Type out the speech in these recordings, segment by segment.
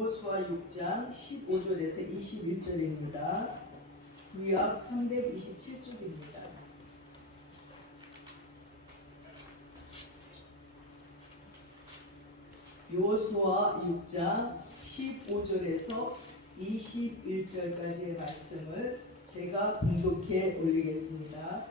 여호수아 6장 15절에서 21절입니다. 구약 327쪽입니다. 여호수아 6장 15절에서 21절까지의 말씀을 제가 공독해 올리겠습니다.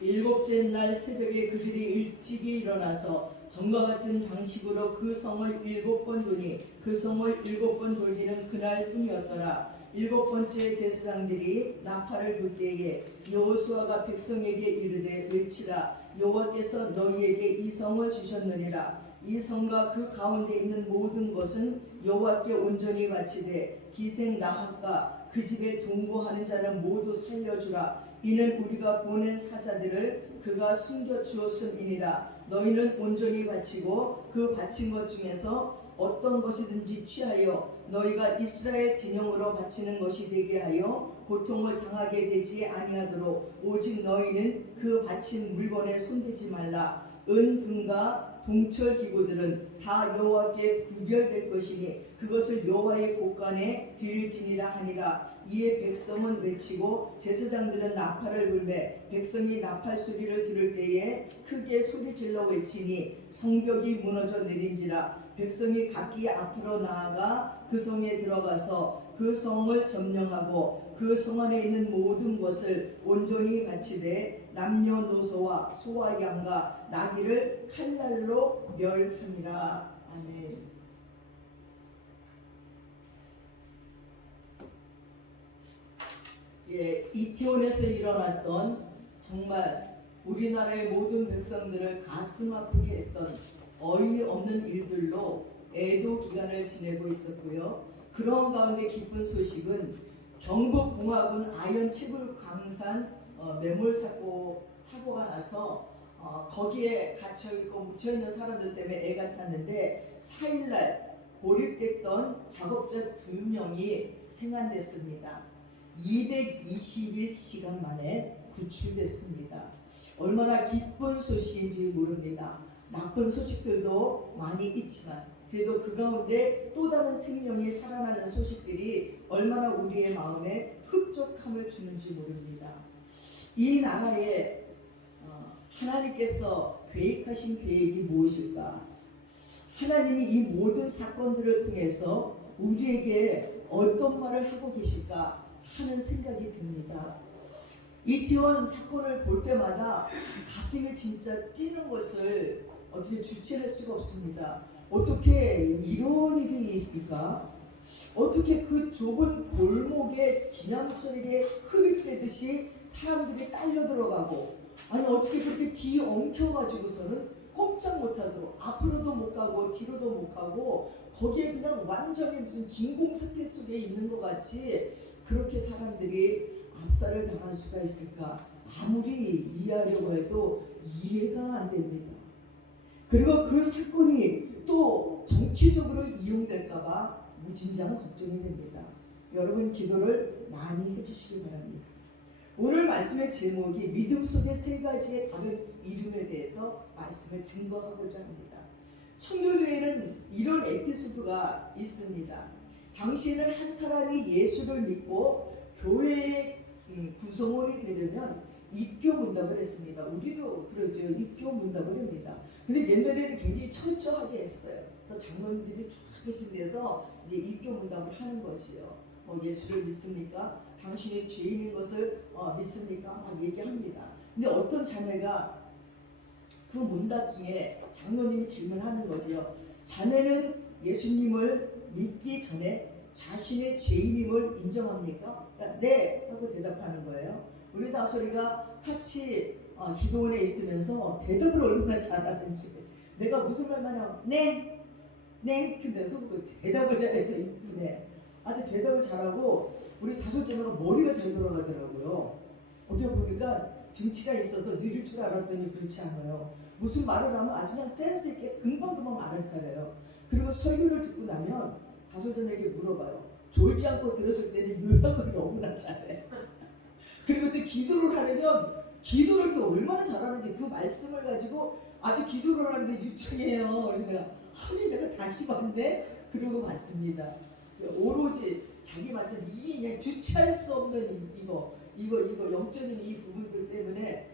일곱째 날 새벽에 그들이 일찍이 일어나서 전과 같은 방식으로 그 성을 7번 도니 그 성을 7번 돌기는 그날 뿐이었더라. 7번째 제사장들이 나팔을 불 때에 여호수아가 백성에게 이르되 외치라. 여호와께서 너희에게 이 성을 주셨느니라. 이 성과 그 가운데 있는 모든 것은 여호와께 온전히 바치되 기생 나합과 그 집에 동거하는 자는 모두 살려주라. 이는 우리가 보낸 사자들을 그가 숨겨 주었음이니라. 너희는 온전히 바치고 그 바친 것 중에서 어떤 것이든지 취하여 너희가 이스라엘 진영으로 바치는 것이 되게 하여 고통을 당하게 되지 아니하도록 오직 너희는 그 바친 물건에 손대지 말라. 은, 금과 동철 기구들은 다 여호와께 구별될 것이니 그것을 여호와의 곳간에 드릴지니라 하니라. 이에 백성은 외치고 제사장들은 나팔을 불매 백성이 나팔 소리를 들을 때에 크게 소리질러 외치니 성벽이 무너져 내린지라. 백성이 각기 앞으로 나아가 그 성에 들어가서 그 성을 점령하고 그 성 안에 있는 모든 것을 온전히 바치되 남녀노소와 소와 양과 나귀를 칼날로 멸하니라. 아멘. 이태원에서 일어났던 정말 우리나라의 모든 백성들을 가슴 아프게 했던 어이없는 일들로 애도 기간을 지내고 있었고요. 그런 가운데 기쁜 소식은 경북공화군 아현치굴 광산 매몰 사고가 나서 거기에 갇혀있고 묻혀있는 사람들 때문에 애가 탔는데 4일날 고립됐던 작업자 2명이 생還됐습니다. 221시간 만에 구출됐습니다. 얼마나 기쁜 소식인지 모릅니다. 나쁜 소식들도 많이 있지만 그래도 그 가운데 또 다른 생명이 살아나는 소식들이 얼마나 우리의 마음에 흡족함을 주는지 모릅니다. 이 나라에 하나님께서 계획하신 계획이 무엇일까? 하나님이 이 모든 사건들을 통해서 우리에게 어떤 말을 하고 계실까 하는 생각이 듭니다. 이태원 사건을 볼 때마다 가슴이 진짜 뛰는 것을 어떻게 주체할 수가 없습니다. 어떻게 이런 일이 있을까? 어떻게 그 좁은 골목에 지나쳐게 흡입되듯이 사람들이 딸려 들어가고, 아니 어떻게 그렇게 뒤엉켜가지고서는 꼼짝 못하도록 앞으로도 못 가고 뒤로도 못 가고 거기에 그냥 완전히 무슨 진공사태 속에 있는 것 같이 그렇게 사람들이 압살을 당할 수가 있을까? 아무리 이해하려고 해도 이해가 안 됩니다. 그리고 그 사건이 또 정치적으로 이용될까봐 무진장 걱정이 됩니다. 여러분 기도를 많이 해주시기 바랍니다. 오늘 말씀의 제목이 믿음 속의 3가지의 다른 이름에 대해서 말씀을 증거하고자 합니다. 청교도에는 이런 에피소드가 있습니다. 당시에는 한 사람이 예수를 믿고 교회의 구성원이 되려면 입교 문답을 했습니다. 우리도 그러죠. 입교 문답을 합니다. 근데 옛날에는 굉장히 철저하게 했어요. 그래서 장로님들이 쫙 계신 데서 이제 입교 문답을 하는 것이요. 예수를 믿습니까? 당신이 죄인인 것을 믿습니까? 막 얘기합니다. 근데 어떤 자매가 그 문답 중에 장로님이 질문하는 거지요. 자매는 예수님을 믿기 전에 자신의 죄인임을 인정합니까? 네 하고 대답하는 거예요. 우리 다솔이가 같이 기도원에 있으면서 대답을 얼마나 잘하는지, 내가 무슨 말만 하면 네 근데 속으로 대답을 잘해서 이쁘네. 아주 대답을 잘하고 우리 다솔자매가 머리가 잘 돌아가더라고요. 어떻게 보니까 등치가 있어서 느릴 줄 알았더니 그렇지 않아요. 무슨 말을 하면 아주 그냥 센스 있게 금방금방 말을 잘해요. 그리고 설교를 듣고 나면 다솔자매에게 물어봐요. 졸지 않고 들었을 때는 요약을 너무나 잘해. 그리고 또 기도를 하려면 기도를 또 얼마나 잘하는지 그 말씀을 가지고 아주 기도를 하는데 유창해요. 그래서 내가 아니 내가 다시 봤네? 그러고 봤습니다. 오로지 자기 만든 이 그냥 주체할 수 없는 이거 영적인 이 부분들 때문에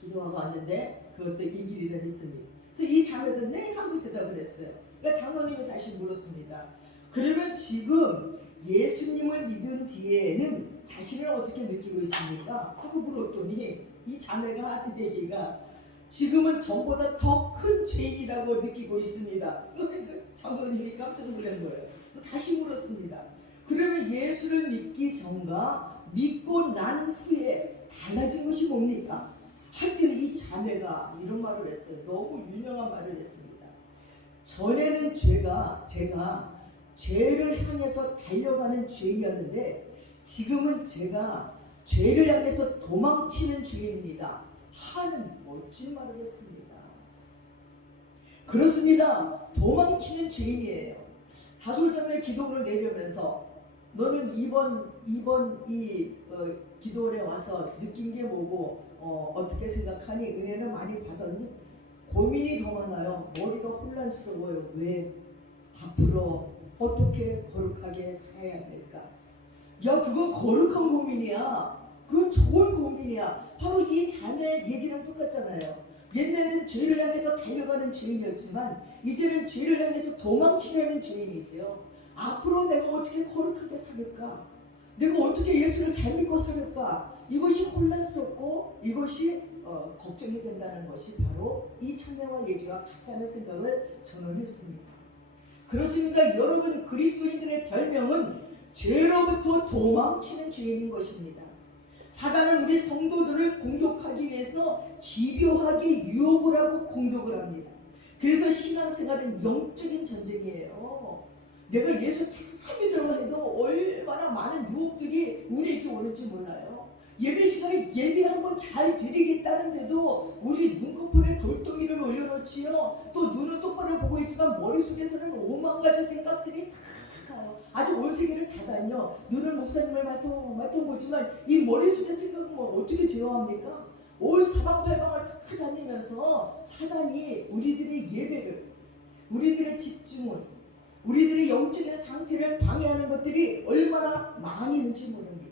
기도하고 왔는데 그것도 이 길이라 믿습니다. 그래서 이 자매도 네 하고 대답을 했어요. 그러니까 장로님이 다시 물었습니다. 그러면 지금 예수님을 믿은 뒤에는 자신을 어떻게 느끼고 있습니까? 하고 물었더니 이 자매가 하는 얘기가 지금은 전보다 더 큰 죄인이라고 느끼고 있습니다. 장로님이 깜짝 놀란 거예요. 다시 물었습니다. 그러면 예수를 믿기 전과 믿고 난 후에 달라진 것이 뭡니까? 하여튼 이 자매가 이런 말을 했어요. 너무 유명한 말을 했습니다. 전에는 제가 죄를 향해서 달려가는 죄인이었는데 지금은 제가 죄를 향해서 도망치는 죄인입니다. 하는 멋진 말을 했습니다. 그렇습니다. 도망치는 죄인이에요. 다솔자매의 기도를 내려면서 너는 이번 기도원에 와서 느낀 게 뭐고 어떻게 생각하니? 은혜는 많이 받았니? 고민이 더 많아요. 머리가 혼란스러워요. 왜? 앞으로 어떻게 거룩하게 살아야 될까? 야 그거 거룩한 고민이야. 그건 좋은 고민이야. 바로 이 자매 얘기랑 똑같잖아요. 옛날에는 죄를 향해서 달려가는 죄인이었지만 이제는 죄를 향해서 도망치려는 죄인이지요. 앞으로 내가 어떻게 거룩하게 살을까? 내가 어떻게 예수를 잘 믿고 살을까? 이것이 혼란스럽고 이것이 걱정이 된다는 것이 바로 이 참여와 얘기와 같다는 생각을 저는 했습니다. 그렇습니다. 여러분 그리스도인들의 별명은 죄로부터 도망치는 죄인인 것입니다. 사단은 우리 성도들을 공격하기 위해서 집요하게 유혹을 하고 공격을 합니다. 그래서 신앙생활은 영적인 전쟁이에요. 내가 예수 잘 믿으려고 해도 얼마나 많은 유혹들이 우리에게 오는지 몰라요. 예배 시간에 예배 한번 잘 드리겠다는데도 우리 눈꺼풀에 돌덩이를 올려놓지요. 또 눈은 똑바로 보고 있지만 머릿속에서는 오만 가지 생각들이 다 가요. 아주 온 세계를 다 다녀. 눈은 목사님을 말통 보지만 이 머릿속의 생각은 뭐 어떻게 제어합니까? 온 사방팔방을 다 다니면서 사단이 우리들의 예배를, 우리들의 집중을, 우리들의 영적인 상태를 방해하는 것들이 얼마나 많이 있는지 모릅니다.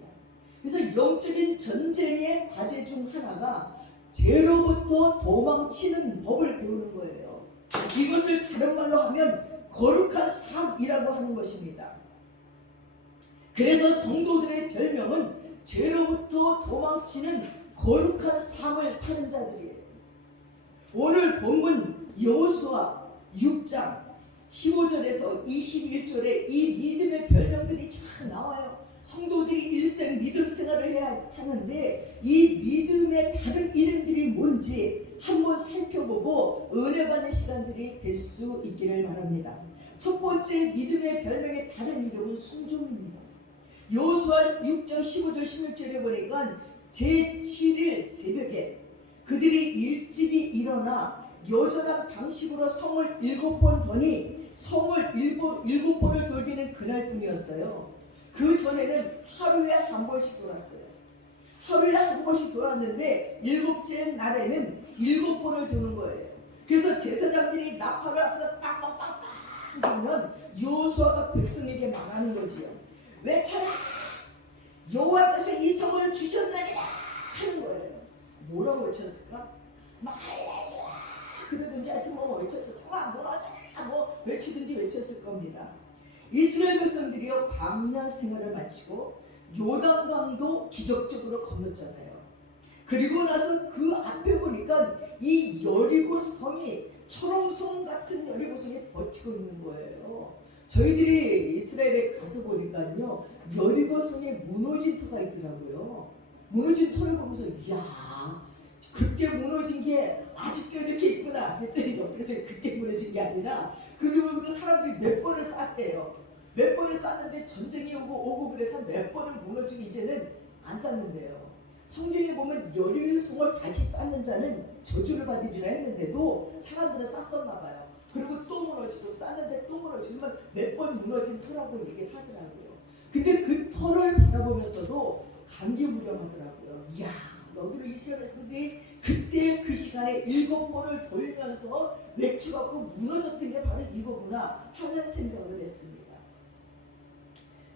그래서 영적인 전쟁의 과제 중 하나가 죄로부터 도망치는 법을 배우는 거예요. 이것을 다른 말로 하면 거룩한 삶이라고 하는 것입니다. 그래서 성도들의 별명은 죄로부터 도망치는 거룩한 삶을 사는 자들이에요. 오늘 본문 여호수아 6장 15절에서 21절에 이 믿음의 별명들이 쫙 나와요. 성도들이 일생 믿음 생활을 해야 하는데 이 믿음의 다른 이름들이 뭔지 한번 살펴보고 은혜 받는 시간들이 될 수 있기를 바랍니다. 첫 번째 믿음의 별명의 다른 이름은 순종입니다. 여호수아 6장 15절 16절에 보니까 제7일 새벽에 그들이 일찍이 일어나 여전한 방식으로 성을 7번 도니 성을 7번을 돌기는 그날뿐이었어요. 그 전에는 하루에 한 번씩 돌았어요. 하루에 한 번씩 돌았는데 7째 날에는 7번을 도는 거예요. 그래서 제사장들이 나팔을 앞에서 빵빵빵빵 하면 여호수아가 백성에게 말하는 거지요. 외쳐라! 여호와께서 이 성을 주셨나니라 하는 거예요. 뭐라고 외쳤을까? 할렐루야 그러든지 하여튼 뭐 외쳐서 성아 무너져라 뭐 외치든지 외쳤을 겁니다. 이스라엘 백성들이요 광야 생활을 마치고 요단강도 기적적으로 건넜잖아요. 그리고 나서 그 앞에 보니까 이 여리고 성이 초롱성 같은 여리고 성이 버티고 있는 거예요. 저희들이 이스라엘에 가서 보니까요 여리고 성에 무너진 터가 있더라고요. 무너진 터를 보면서 이야 그때 무너진 게 아직도 이렇게 있구나 했더니 옆에서 그때 무너진 게 아니라 그 경우도 사람들이 몇 번을 쌓았대요. 몇 번을 쌓는데 전쟁이 오고 그래서 몇 번을 무너지고 이제는 안 쌓는데요. 성경에 보면 여리고성을 다시 쌓는 자는 저주를 받으리라 했는데도 사람들은 쌓았나 봐요. 그리고 또 무너지고 쌓는데 또 무너지고 몇 번 무너진 터라고 얘기를 하더라고요. 근데 그 터를 바라보면서도 감기무량하더라고요. 이야 너희들 이스라엘 백성들이 그때 그 시간에 7번을 돌면서 외쳐갖고 무너졌던 게 바로 이거구나 하는 생각을 했습니다.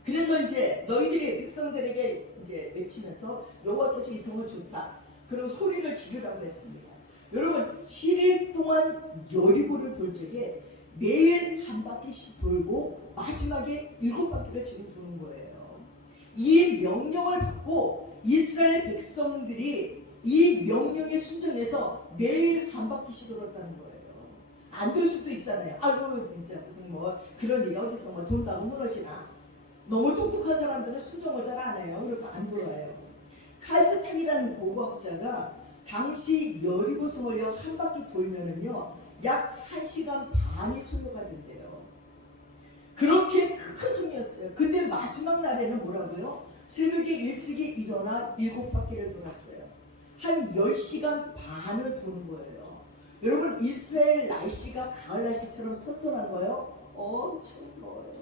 그래서 이제 너희들이 백성들에게 이제 외치면서 여호와께서 이 성을 줬다. 그리고 소리를 지르라고 했습니다. 여러분 7일 동안 여리고를 돌 적에 매일 한 바퀴씩 돌고 마지막에 7바퀴를 지금 도는 거예요. 이 명령을 받고 이스라엘 백성들이 이 명령에 순종해서 매일 한 바퀴씩 돌았다는 거예요. 안 돌 수도 있잖아요. 아이고 진짜 무슨 뭐 그런 일이 어디서 뭐 돈다고 무너지나. 너무 똑똑한 사람들은 순종을 잘 안 해요. 그러니까 안 돌아요. 칼스탄이라는 고고학자가 당시 여리고성을 한 바퀴 돌면은요 약 1시간 반이 소요가 된대요. 그렇게 큰 성이었어요. 근데 마지막 날에는 뭐라고요? 새벽에 일찍이 일어나 7바퀴를 돌았어요. 한 10시간 반을 도는 거예요. 여러분 이스라엘 날씨가 가을 날씨처럼 선선한 거예요? 엄청 더워요.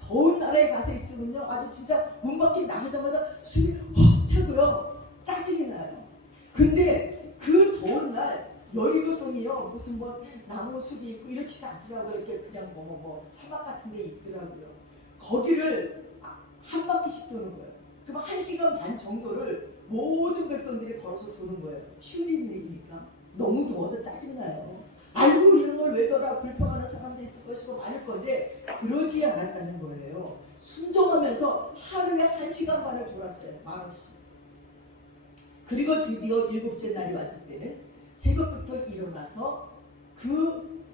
더운 나라에 가서 있으면요 아주 진짜 문 밖에 나가자마자 숨이 헉 차고요. 짜증이 나요. 근데 그 더운 날 여리고성이요 무슨 뭐 나무 숲이 있고 이렇지도 않더라고요. 이렇게 그냥 뭐 사막 같은 데 있더라고요. 거기를 한 바퀴씩 도는 거예요. 그럼 1시간 반 정도를 모든 백성들이 걸어서 도는 거예요. 쉬운 일입니까? 너무 더워서 짜증나요. 아이고 이런 걸 왜 더라 불평하는 사람도 있을 것이고 많을 건데 그러지 않았다는 거예요. 순종하면서 하루에 1시간 반을 돌았어요. 말없이. 그리고 드디어 7째 날이 왔을 때는 새벽부터 일어나서 그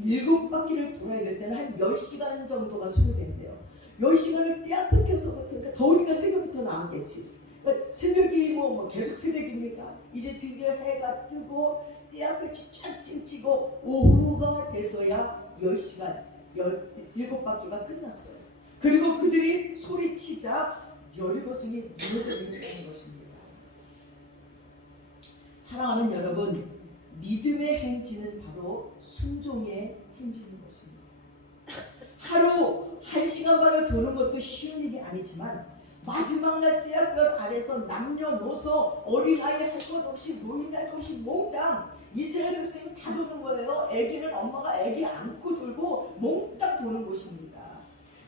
7바퀴를 돌아야 될 때는 한 10시간 정도가 소요된대요. 10시간을 떼앞에서부터 그러니까 더우니까 새벽부터 나왔겠지. 새벽이 뭐 계속 새벽입니까? 이제 드디어 해가 뜨고 떼앞에 쫙 찡치고 오후가 돼서야 10시간 7바퀴가 끝났어요. 그리고 그들이 소리치자 여리고성이 무너져 있는 것입니다. 사랑하는 여러분, 믿음의 행진은 바로 순종의 행진인 것입니다. 하루 1시간 반을 도는 것도 쉬운 일이 아니지만 마지막 날 떼약볕 아래서 남녀노소 어린아이 할 것 없이 노인 할 것 없이 몽땅 이스라엘 백성이 다 도는 거예요. 아기는 엄마가 아기 안고 돌고 몽땅 도는 곳입니다.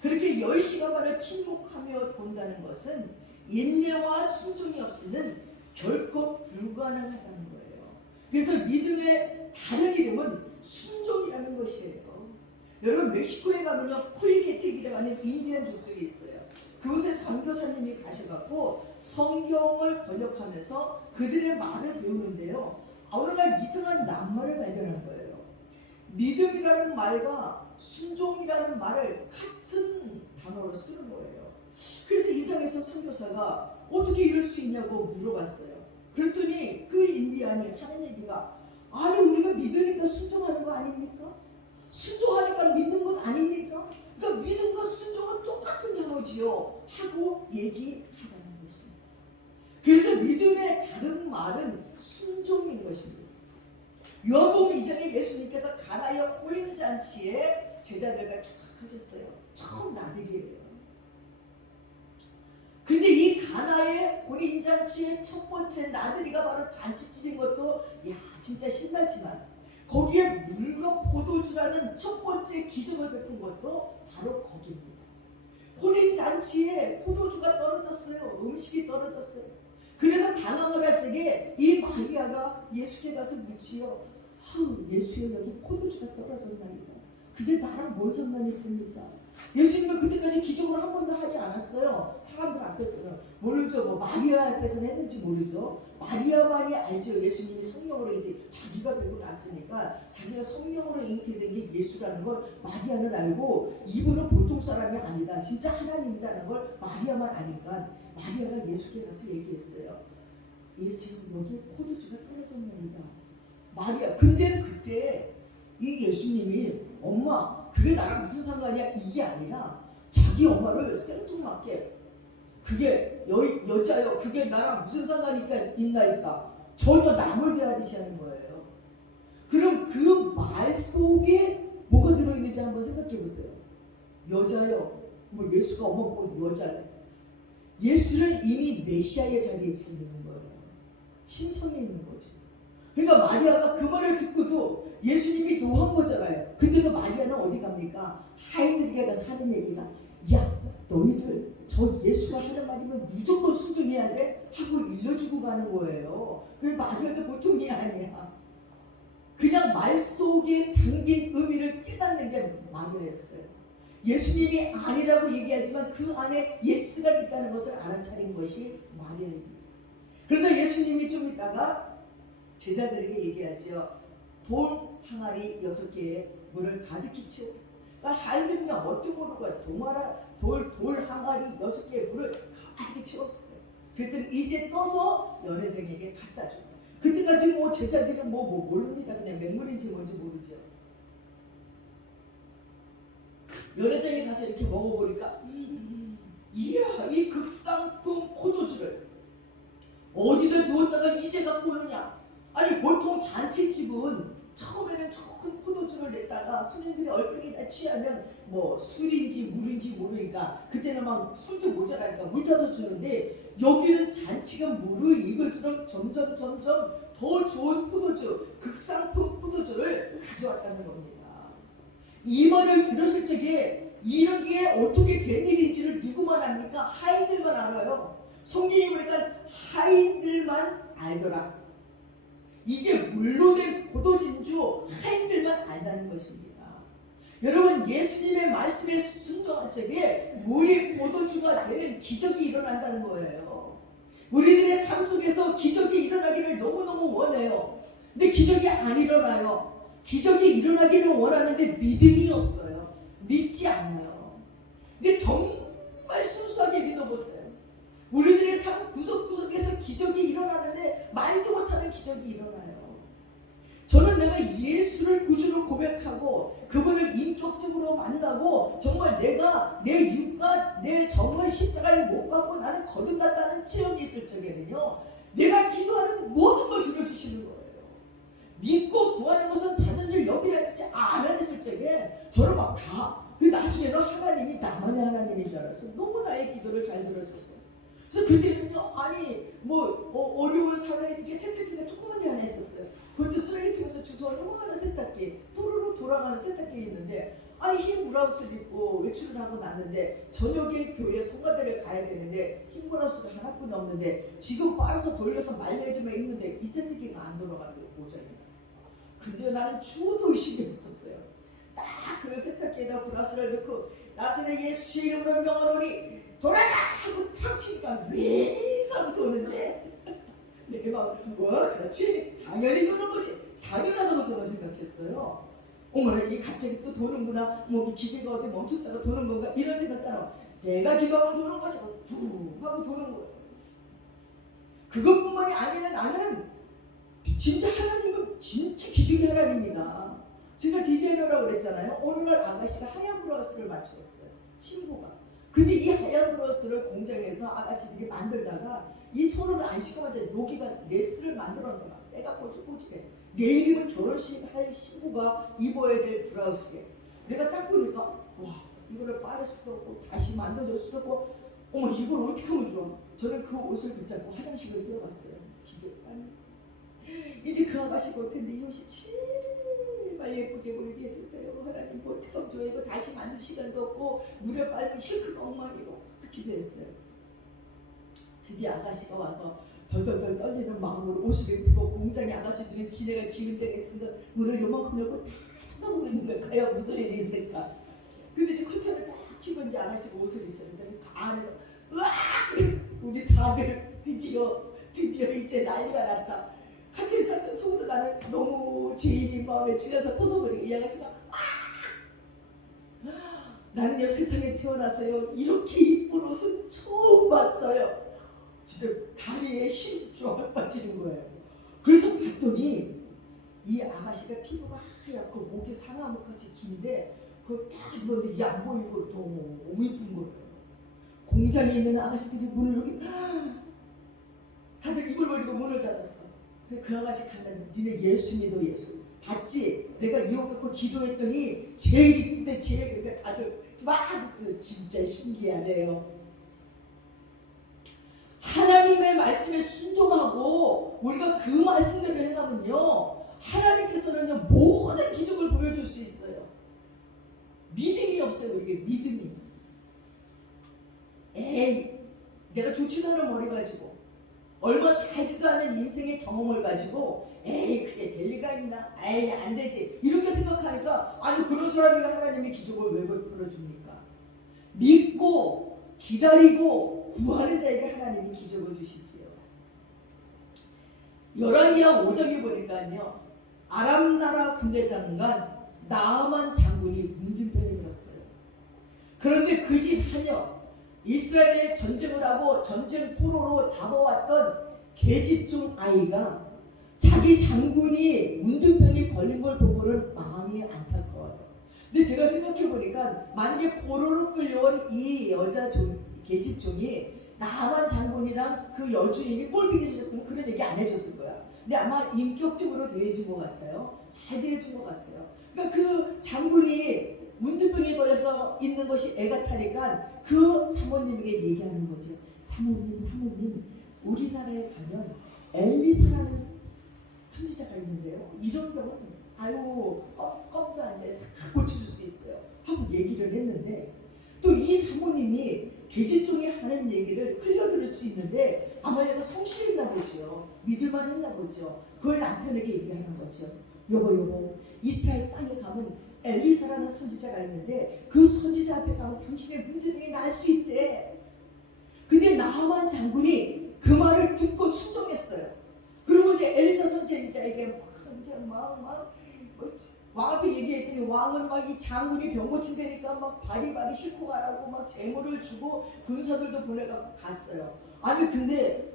그렇게 10시간 반을 침묵하며 돈다는 것은 인내와 순종이 없이는 결코 불가능하다는 거예요. 그래서 믿음의 다른 이름은 순종이라는 것이에요. 여러분 멕시코에 가면요 쿠이게텍이라고 하는 인디언 족속이 있어요. 그곳에 선교사님이 가셔갖고 성경을 번역하면서 그들의 말을 배우는데요. 어느 날 이상한 낱말을 발견한 거예요. 믿음이라는 말과 순종이라는 말을 같은 단어로 쓰는 거예요. 그래서 이상해서 선교사가 어떻게 이럴 수 있냐고 물어봤어요. 그랬더니 그 인디안이 하는 얘기가 아니 우리가 믿으니까 순종하는 거 아닙니까? 순종하니까 믿는 것 아닙니까? 그러니까 믿음과 순종은 똑같은 단어지요 하고 얘기하라는 것입니다. 그래서 믿음의 다른 말은 순종인 것입니다. 요한복음 2장에 예수님께서 가나의 혼인잔치에 제자들과 쭉 하셨어요. 처음 나들이에요. 근데 이 가나의 혼인잔치의 첫 번째 나들이가 바로 잔치집인 것도 진짜 신나지만 거기에 물과 포도주라는 첫 번째 기적을 베푼 것도 바로 거기입니다. 혼인잔치에 포도주가 떨어졌어요. 음식이 떨어졌어요. 그래서 당황을 할 적에 이 마리아가 예수께 가서 묻지요. 예수여 여기 포도주가 떨어졌나이다. 그게 나랑 뭔 상관이 있습니까? 예수님은 그때까지 기적을 한 번도 하지 않았어요. 사람들 앞에서는 모르죠. 뭐 마리아 앞에서는 했는지 모르죠. 마리아만이 알죠. 예수님이 성령으로 이제 자기가 되고 났으니까 자기가 성령으로 잉태된 게 예수라는 걸 마리아는 알고 이분은 보통 사람이 아니다. 진짜 하나님이라는 걸 마리아만 아니까 마리아가 예수께 가서 얘기했어요. 예수 여기 포도주가 떨어졌나이다. 마리아 근데 그때 이 예수님이 엄마 그게 나랑 무슨 상관이야 이게 아니라 자기 엄마를 생뚱맞게 그게 여자요 그게 나랑 무슨 상관이 있나니까 전혀 남을 대하듯이 하는 거예요. 그럼 그 말 속에 뭐가 들어있는지 한번 생각해 보세요. 여자요 뭐 예수가 엄마 보고 여자요. 예수는 이미 메시아의 자리에 지금 있는 거예요. 심성에 있는 거지. 그러니까 마리아가 그 말을 듣고도 예수님이 노한 거잖아요. 근데도 마리아는 어디 갑니까? 하인들에게 가서 하는 얘기가, 야, 너희들 저 예수가 하는 말이면 무조건 순종해야 돼? 하고 일러주고 가는 거예요. 그 마리아도 보통이 아니야. 그냥 말 속에 담긴 의미를 깨닫는 게 마리아였어요. 예수님이 아니라고 얘기하지만 그 안에 예수가 있다는 것을 알아차린 것이 마리아입니다. 그래서 예수님이 좀 있다가 제자들에게 얘기하죠. 돌 항아리 6개에 물을 가득히 채워. 그러니까 하인들은요, 뭣도 모르고 돌 항아리 6개에 물을 가득히 채웠어요. 그랬더니 이제 떠서 연회장에게 갖다 줘. 그때까지 뭐 제자들은 뭐 모릅니다. 그냥 맹물인지 뭔지 모르죠. 연회장에 가서 이렇게 먹어보니까 이야, 이 극상품 포도주를 어디다 두었다가 이제 갖고 오느냐. 아니 보통 잔치집은 처음에는 좋은 포도주를 냈다가 손님들이 얼큰이 다 취하면 뭐 술인지 물인지 모르니까 그때는 막 술도 모자라니까 물 타서 주는데, 여기는 잔치가 물을 익을수록 점점 더 좋은 포도주, 극상품 포도주를 가져왔다는 겁니다. 이 말을 들었을 적에 이러기에 어떻게 된 일인지를 누구만 압니까? 하인들만 알아요. 성경에 보니까 하인들만 알더라. 이게 물로 된 포도진주 하인들만 안다는 것입니다. 여러분, 예수님의 말씀에 순종한 적에 물이 포도주가 되는 기적이 일어난다는 거예요. 우리들의 삶 속에서 기적이 일어나기를 너무너무 원해요. 근데 기적이 안 일어나요. 기적이 일어나기를 원하는데 믿음이 없어요. 믿지 않아요. 근데 정말 순수하게 믿어보세요. 우리들의 삶 구석구석에서 기적이 일어나는데 말도 못하는 기적이 일어나요. 저는 내가 예수를 구주로 고백하고 그분을 인격적으로 만나고 정말 내가 내 육과 내 정을 십자가에 못 박고 나는 거듭났다는 체험이 있을 적에는요, 내가 기도하는 모든 걸 들어주시는 거예요. 믿고 구하는 것은 받은 줄 여기라 진짜 아멘 했을 적에 저를 막 다, 나중에는 하나님이 나만의 하나님인 줄 알았어요. 너무 나의 기도를 잘 들어줬어요. 그래서 그때는요, 아니 어려운 사회에 이렇게 세탁기가 조그만게 하나 있었어요. 그것도 쓰레기통에서 주워오는 하는 세탁기, 또르르 돌아가는 세탁기 있는데, 아니 흰 브라우스를 입고 외출을 하고 났는데 저녁에 교회 성가대를 가야 되는데 흰 브라우스가 하나뿐이 없는데 지금 빨아서 돌려서 말려야지만 입는데 이 세탁기가 안 돌아가는 게 고장이 났어요. 근데 나는 주어도 의심이 없었어요. 딱 그 세탁기에다 브라우스를 넣고 나서는 예수 이름으로 명하노니 돌아라! 하고 팍 치니까 왜 하고 도는데 내 마음, 그렇지, 당연히 도는 거지, 당연하다고 저는 생각했어요. 어머나, 이게 갑자기 또 도는구나, 뭐 기계가 어디 멈췄다가 도는 건가, 이런 생각 따라 내가 기도하면 도는 거지, 부 하고 도는 거예요. 그것뿐만이 아니라 나는 진짜 하나님은 진짜 기적의 하나님이다. 제가 디자이너라고 그랬잖아요. 어느 날 아가씨가 하얀 브라우스를 맞췄어요, 친구가. 근데 이 하얀 브라우스를 공장에서 아가씨들이 만들다가 이 손을 안 씻고마자 여기가 레스를 만들었더라. 때가 꼬집꼬집해. 내일이면 결혼식 할 신부가 입어야 될 브라우스에 내가 딱 보니까 와, 이거를 빠를 수도 없고 다시 만들어줄 수도 없고, 어머 이걸 어떻게 하면 좋아. 저는 그 옷을 붙잡고 화장실을 뛰어갔어요. 이제 그 아가씨가 올 텐데 이 옷이 제발 예쁘게 보이게 해주세요. 하나님 이거 어떻게 하면 좋아. 이거 다시 만들 시간도 없고 물에 빨면 실크가 엉망이고 기도했어요. 드디어 아가씨가 와서 덜덜덜 떨리는 마음으로 옷을 입고 공장에 아가씨들은 지네가 지은 적에 있으니까 문을 요만큼 열고 다 쳐다보고 있는 거야. 과연 무슨 일이 있을까. 근데 이제 커튼을 딱 치고 이제 아가씨가 옷을 입혔는데 그 안에서 으악! 우리 다들 드디어 이제 난리가 났다. 카트리 사천 속으로 나는 너무 죄인인 마음에 질려서 쳐다보니까 이 아가씨가 나는요 세상에 태어나서요 이렇게 이쁜 옷은 처음 봤어요. 진짜 다리에 힘이 쫙 빠지는 거예요. 그래서 봤더니 이 아가씨가 피부가 하얗고 목이 상아목같이 긴데 그거 딱 입었는데 이게 안 보이고 너무 이쁜 거예요. 공장에 있는 아가씨들이 문을 이렇게 다들 입을 버리고 문을 닫았어. 그 아가씨 간다면 니네 예수 믿어. 예수 봤지? 내가 이 옷 갖고 기도했더니 제일 이쁜데 제일, 그러니까 다들 막 진짜 신기하네요. 하나님의 말씀에 순종하고 우리가 그 말씀대로 행하면요, 하나님께서는요 모든 기적을 보여줄 수 있어요. 믿음이 없어요. 우리에게 믿음이. 에이, 내가 좋지도 않은 머리 가지고 얼마 살지도 않은 인생의 경험을 가지고 에이 그게 될 리가 있나? 에이 안 되지. 이렇게 생각하니까 아니 그런 사람이 하나님이 기적을 왜 베풀어줍니까? 믿고 기다리고 구하는 자에게 하나님이 기적을 주시지요. 열왕기하 5장에 보니까요, 아람 나라 군대 장관 나아만 장군이 문둥병에 들었어요. 그런데 그 집 하녀, 이스라엘에 전쟁을 하고 전쟁 포로로 잡아왔던 계집종 아이가 자기 장군이 문둥병에 걸린 걸 보고는 마음이 안타까워요. 근데 제가 생각해 보니까 만약에 포로로 끌려온 이 여자 계집종이 나만 장군이랑 그 여주인이 꼴보기 싫었으면 그런 얘기 안 해줬을 거야. 근데 아마 인격적으로 대해준 것 같아요. 잘 대해준 것 같아요. 그러니까 그 장군이 문둥병에 걸려서 있는 것이 애가 타니까 그 사모님에게 얘기하는 거죠. 사모님, 우리나라에 가면 엘리사라는 선지자가 있는데요. 이런 병은 아유 껌도 안 돼. 다 고쳐줄 수 있어요. 하고 얘기를 했는데 또 이 사모님이 계집종이 하는 얘기를 흘려들을 수 있는데 아마 얘가 성실했나 보죠. 믿을만 했나 보죠. 그걸 남편에게 얘기하는 거죠. 여보, 이스라엘 땅에 가면 엘리사라는 선지자가 있는데 그 선지자 앞에 가면 당신의 문둥병이 날 수 있대. 근데 나아만 장군이 그 말을 듣고 순종했어요. 그리고 이제 엘리사 선지자에게 막 왕 앞에 얘기했더니 왕은 막 이 장군이 병 고친다니까 막 바리바리 싣고 가라고 막 재물을 주고 군사들도 보내갖고 갔어요. 아니 근데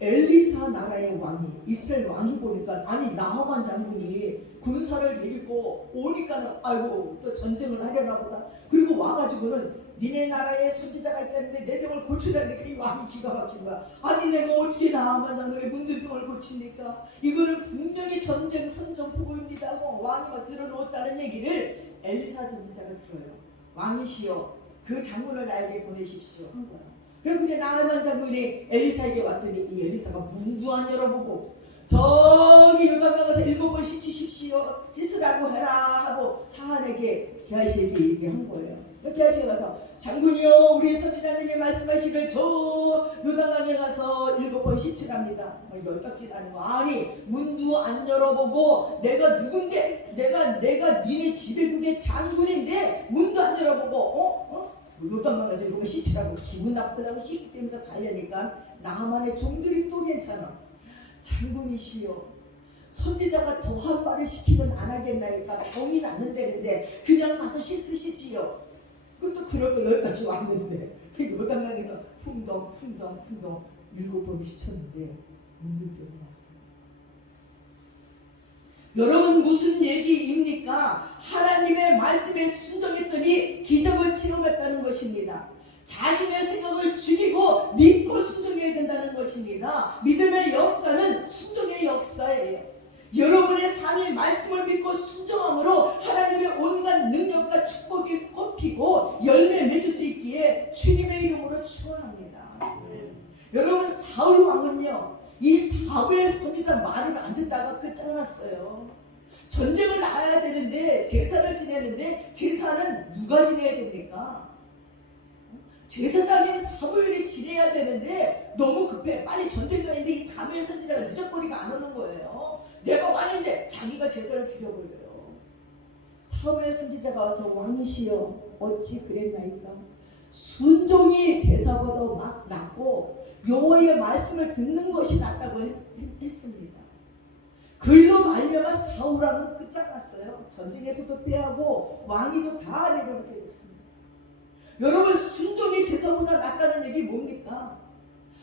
엘리사 나라의 왕이, 이스라엘 왕이 보니까 아니 나아만 장군이 군사를 데리고 오니까는 아이고 또 전쟁을 하려나 보다. 그리고 와가지고는 니네 나라에 선지자가 있다는데 내 병을 고치라니까 이 왕이 기가 막힌 거야. 아니 내가 어떻게 나아만 장군의 문둥병을 고칩니까? 이거는 분명히 전쟁 선전포고입니다 하고 왕이 막 들어놓았다는 얘기를 엘리사 선지자가 들어요. 왕이시여 그 장군을 나에게 보내십시오 한 거야. 그리고 이제 나아만 장군이 엘리사에게 왔더니 이 엘리사가 문도 안 열어보고 저기 요단강 가서 7번 씻으십시오. 씻으라고 해라 하고 사한에게 게하시에게 얘기한 거예요. 게하시에 가서 장군이요 우리 선지자님이 말씀하시길 저 요단강에 가서 7번 씻으랍니다. 열딱지 나는 거. 아니 문도 안 열어보고 내가 누군데 내가 니네 지배국의 장군인데 문도 안 열어보고 요단강 가서 7번 씻으라고 기분 나쁘다고 씻으면서 가려니까 나만의 종들이 또 괜찮아. 장군이시여 선지자가 더한 말을 시키면 안 하겠나이까 병이 낫는다는데 그냥 가서 씻으시지요. 그것도 그럴 거 여기까지 왔는데 그 요단강에서 풍덩 7번 씻었는데 문둥병이 났어요. 여러분 무슨 얘기입니까? 하나님의 말씀에 순종했더니 기적을 체험했다는 것입니다. 자신의 생각을 죽이고 믿고 순종해야 된다는 것입니다. 믿음의 역사는 순종의 역사예요. 여러분의 삶이 말씀을 믿고 순종함으로 하나님의 온갖 능력과 축복이 꽃피고 열매 맺을 수 있기에 주님의 이름으로 축원합니다. 여러분 사울 왕은요 이 사무엘 선지자 말을 안 듣다가 끝장났어요. 전쟁을 나가야 되는데 제사를 지내는데 제사는 누가 지내야 됩니까? 제사장인 사무엘이 지내야 되는데 너무 급해. 빨리 전쟁 가는데 이 사무엘 선지자가 늦적거리가 안 오는 거예요. 내가 왕인데 자기가 제사를 드려버려요. 사무엘 선지자가 와서 왕이시여 어찌 그랬나이까? 순종이 제사보다 막 낫고 여호와의 말씀을 듣는 것이 낫다고 했습니다. 그 일로 말미암아 사울왕은 끝장났어요. 전쟁에서도 패하고 왕위도 다 내려놓게 됐습니다. 여러분 순종이 제사보다 낫다는 얘기 뭡니까?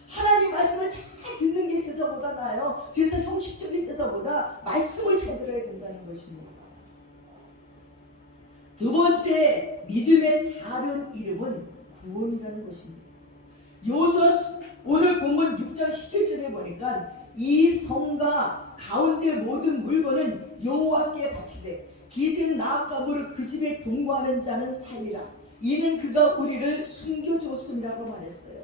하나님 말씀을 잘 듣는 게 제사보다 나아요. 제사 형식적인 제사보다 말씀을 잘 들어야 된다는 것입니다. 두 번째 믿음의 다른 이름은 구원이라는 것입니다. 여호수아 오늘 본문 6장 17절에 보니까 이 성과 가운데 모든 물건은 여호와께 바치되 기생 나귀과 무릇 그 집에 동거하는 자는 살리라. 이는 그가 우리를 숨겨주었음이라고 말했어요.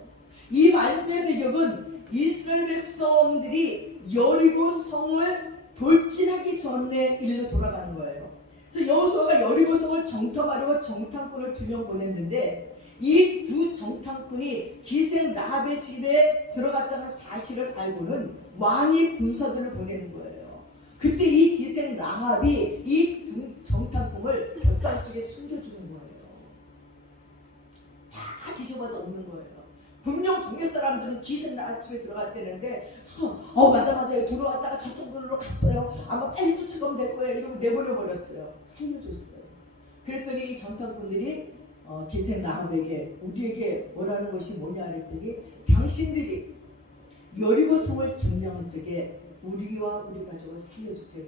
이 말씀의 배경은 이스라엘 백성들이 여리고 성을 돌진하기 전에 일로 돌아가는 거예요. 그래서 여호수아가 여리고 성을 정탐하려고 정탐꾼을 2명 보냈는데 이 두 정탐꾼이 기생 라합의 집에 들어갔다는 사실을 알고는 왕이 군사들을 보내는 거예요. 그때 이 기생 라합이 이 두 정탐꾼을 곁다리 속에 숨겨주는 거예요. 다 뒤져봐도 없는 거예요. 분명 동네 사람들은 기생 라합 집에 들어갔다는데 맞아 들어왔다가 저쪽 문으로 갔어요. 아마 빨리 쫓아가면 될 거예요. 이러고 내보내버렸어요. 살려줬어요. 그랬더니 이 정탐꾼들이 기생 라합에게 우리에게 원하는 것이 뭐냐 했더니 당신들이 여리고 성을 점령한 적에 우리와 우리 가족을 살려주세요.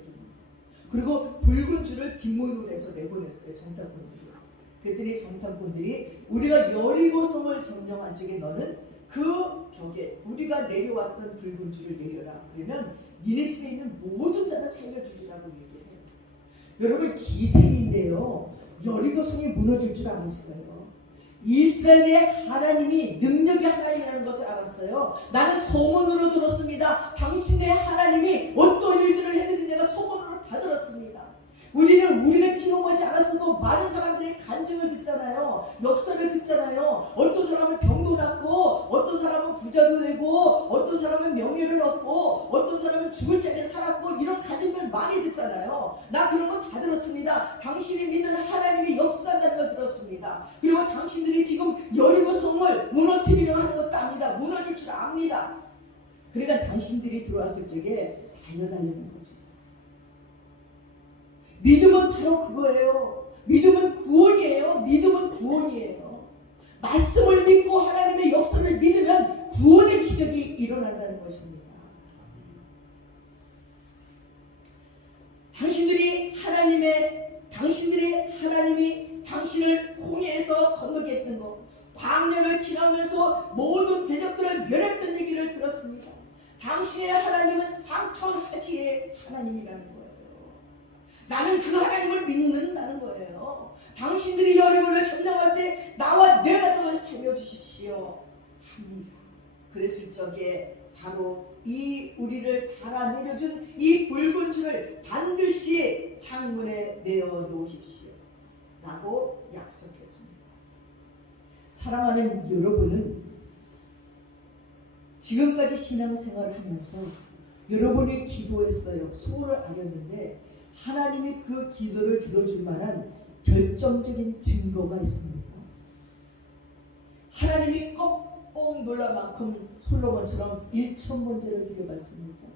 그리고 붉은 줄을 뒷문으로 해서 내보냈어요. 정탐꾼들이. 그랬더니 정탐꾼들이 우리가 여리고 성을 점령한 적에 너는 그 벽에 우리가 내려왔던 붉은 줄을 내려라. 그러면 니네 집에 있는 모든 자를 살려주리라고 얘기해요. 여러분 기생인데요. 여리고 성이 무너질 줄 알았어요. 이스라엘의 하나님이 능력의 하나님이라는 것을 알았어요. 나는 소문으로 들었습니다. 당신의 하나님이 어떤 일들을 했는지 내가 소문으로 다 들었습니다. 우리가 친홍하지 않았어도 많은 사람들의 간증을 듣잖아요. 역사를 듣잖아요. 어떤 사람은 병도 낫고 어떤 사람은 부자도 되고 어떤 사람은 명예를 얻고 어떤 사람은 죽을 자리에 살았고 이런 간증을 많이 듣잖아요. 나 그런 거 다 들었습니다. 당신이 믿는 하나님이 역사한다는 걸 들었습니다. 그리고 당신들이 지금 여리고 성을 무너뜨리려 하는 것도 압니다. 무너질 줄 압니다. 그러니까 당신들이 들어왔을 적에 살려달라는 거지. 믿음은 바로 그거예요. 믿음은 구원이에요. 믿음은 구원이에요. 말씀을 믿고 하나님의 역사를 믿으면 구원의 기적이 일어난다는 것입니다. 당신들이 하나님이 당신을 홍해에서 건너게 했던 것, 광야를 지나면서 모든 대적들을 멸했던 얘기를 들었습니다. 당신의 하나님은 상천하지의 하나님이라는 거예요. 나는 그 하나님을 믿는다는 거예요. 당신들이 여리고를 점령할 때 나와 내 가족을 살려주십시오 합니다. 그랬을 적에 바로 이 우리를 달아내려준 이 붉은 줄을 반드시 창문에 내어놓으십시오 라고 약속했습니다. 사랑하는 여러분은 지금까지 신앙생활을 하면서 여러분이 기도했어요. 소원을 아꼈는데 하나님이 그 기도를 들어줄 만한 결정적인 증거가 있습니까? 하나님이 꼭 놀랄 만큼 솔로몬처럼 1,000번제를 드려봤습니까?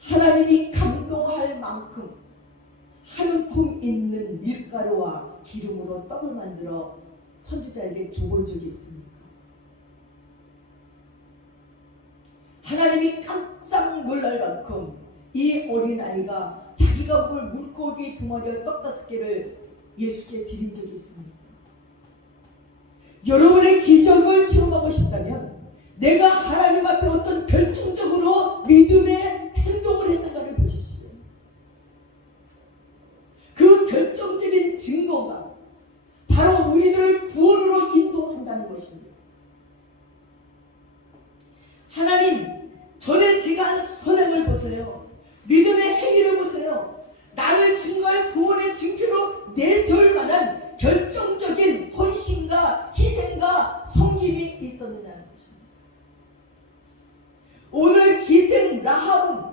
하나님이 감동할 만큼 한 움큼 있는 밀가루와 기름으로 떡을 만들어 선지자에게 줘본 적이 있습니까? 하나님이 깜짝 놀랄 만큼 이 어린아이가 자기가 먹을 물고기 2마리와 떡 5개를 예수께 드린 적이 있습니다. 여러분의 기적을 체험하고 싶다면 내가 하나님 앞에 어떤 결정적으로 믿음의 행동을 했는가를 보십시오. 그 결정적인 증거가 바로 우리들을 구원으로 인도한다는 것입니다. 하나님, 전에 제가 한 선행을 보세요. 믿음의 행위를 보세요. 나를 증거할 구원의 증표로 내세울 만한 결정적인 헌신과 희생과 섬김이 있었느냐는 것입니다. 오늘 기생 라합은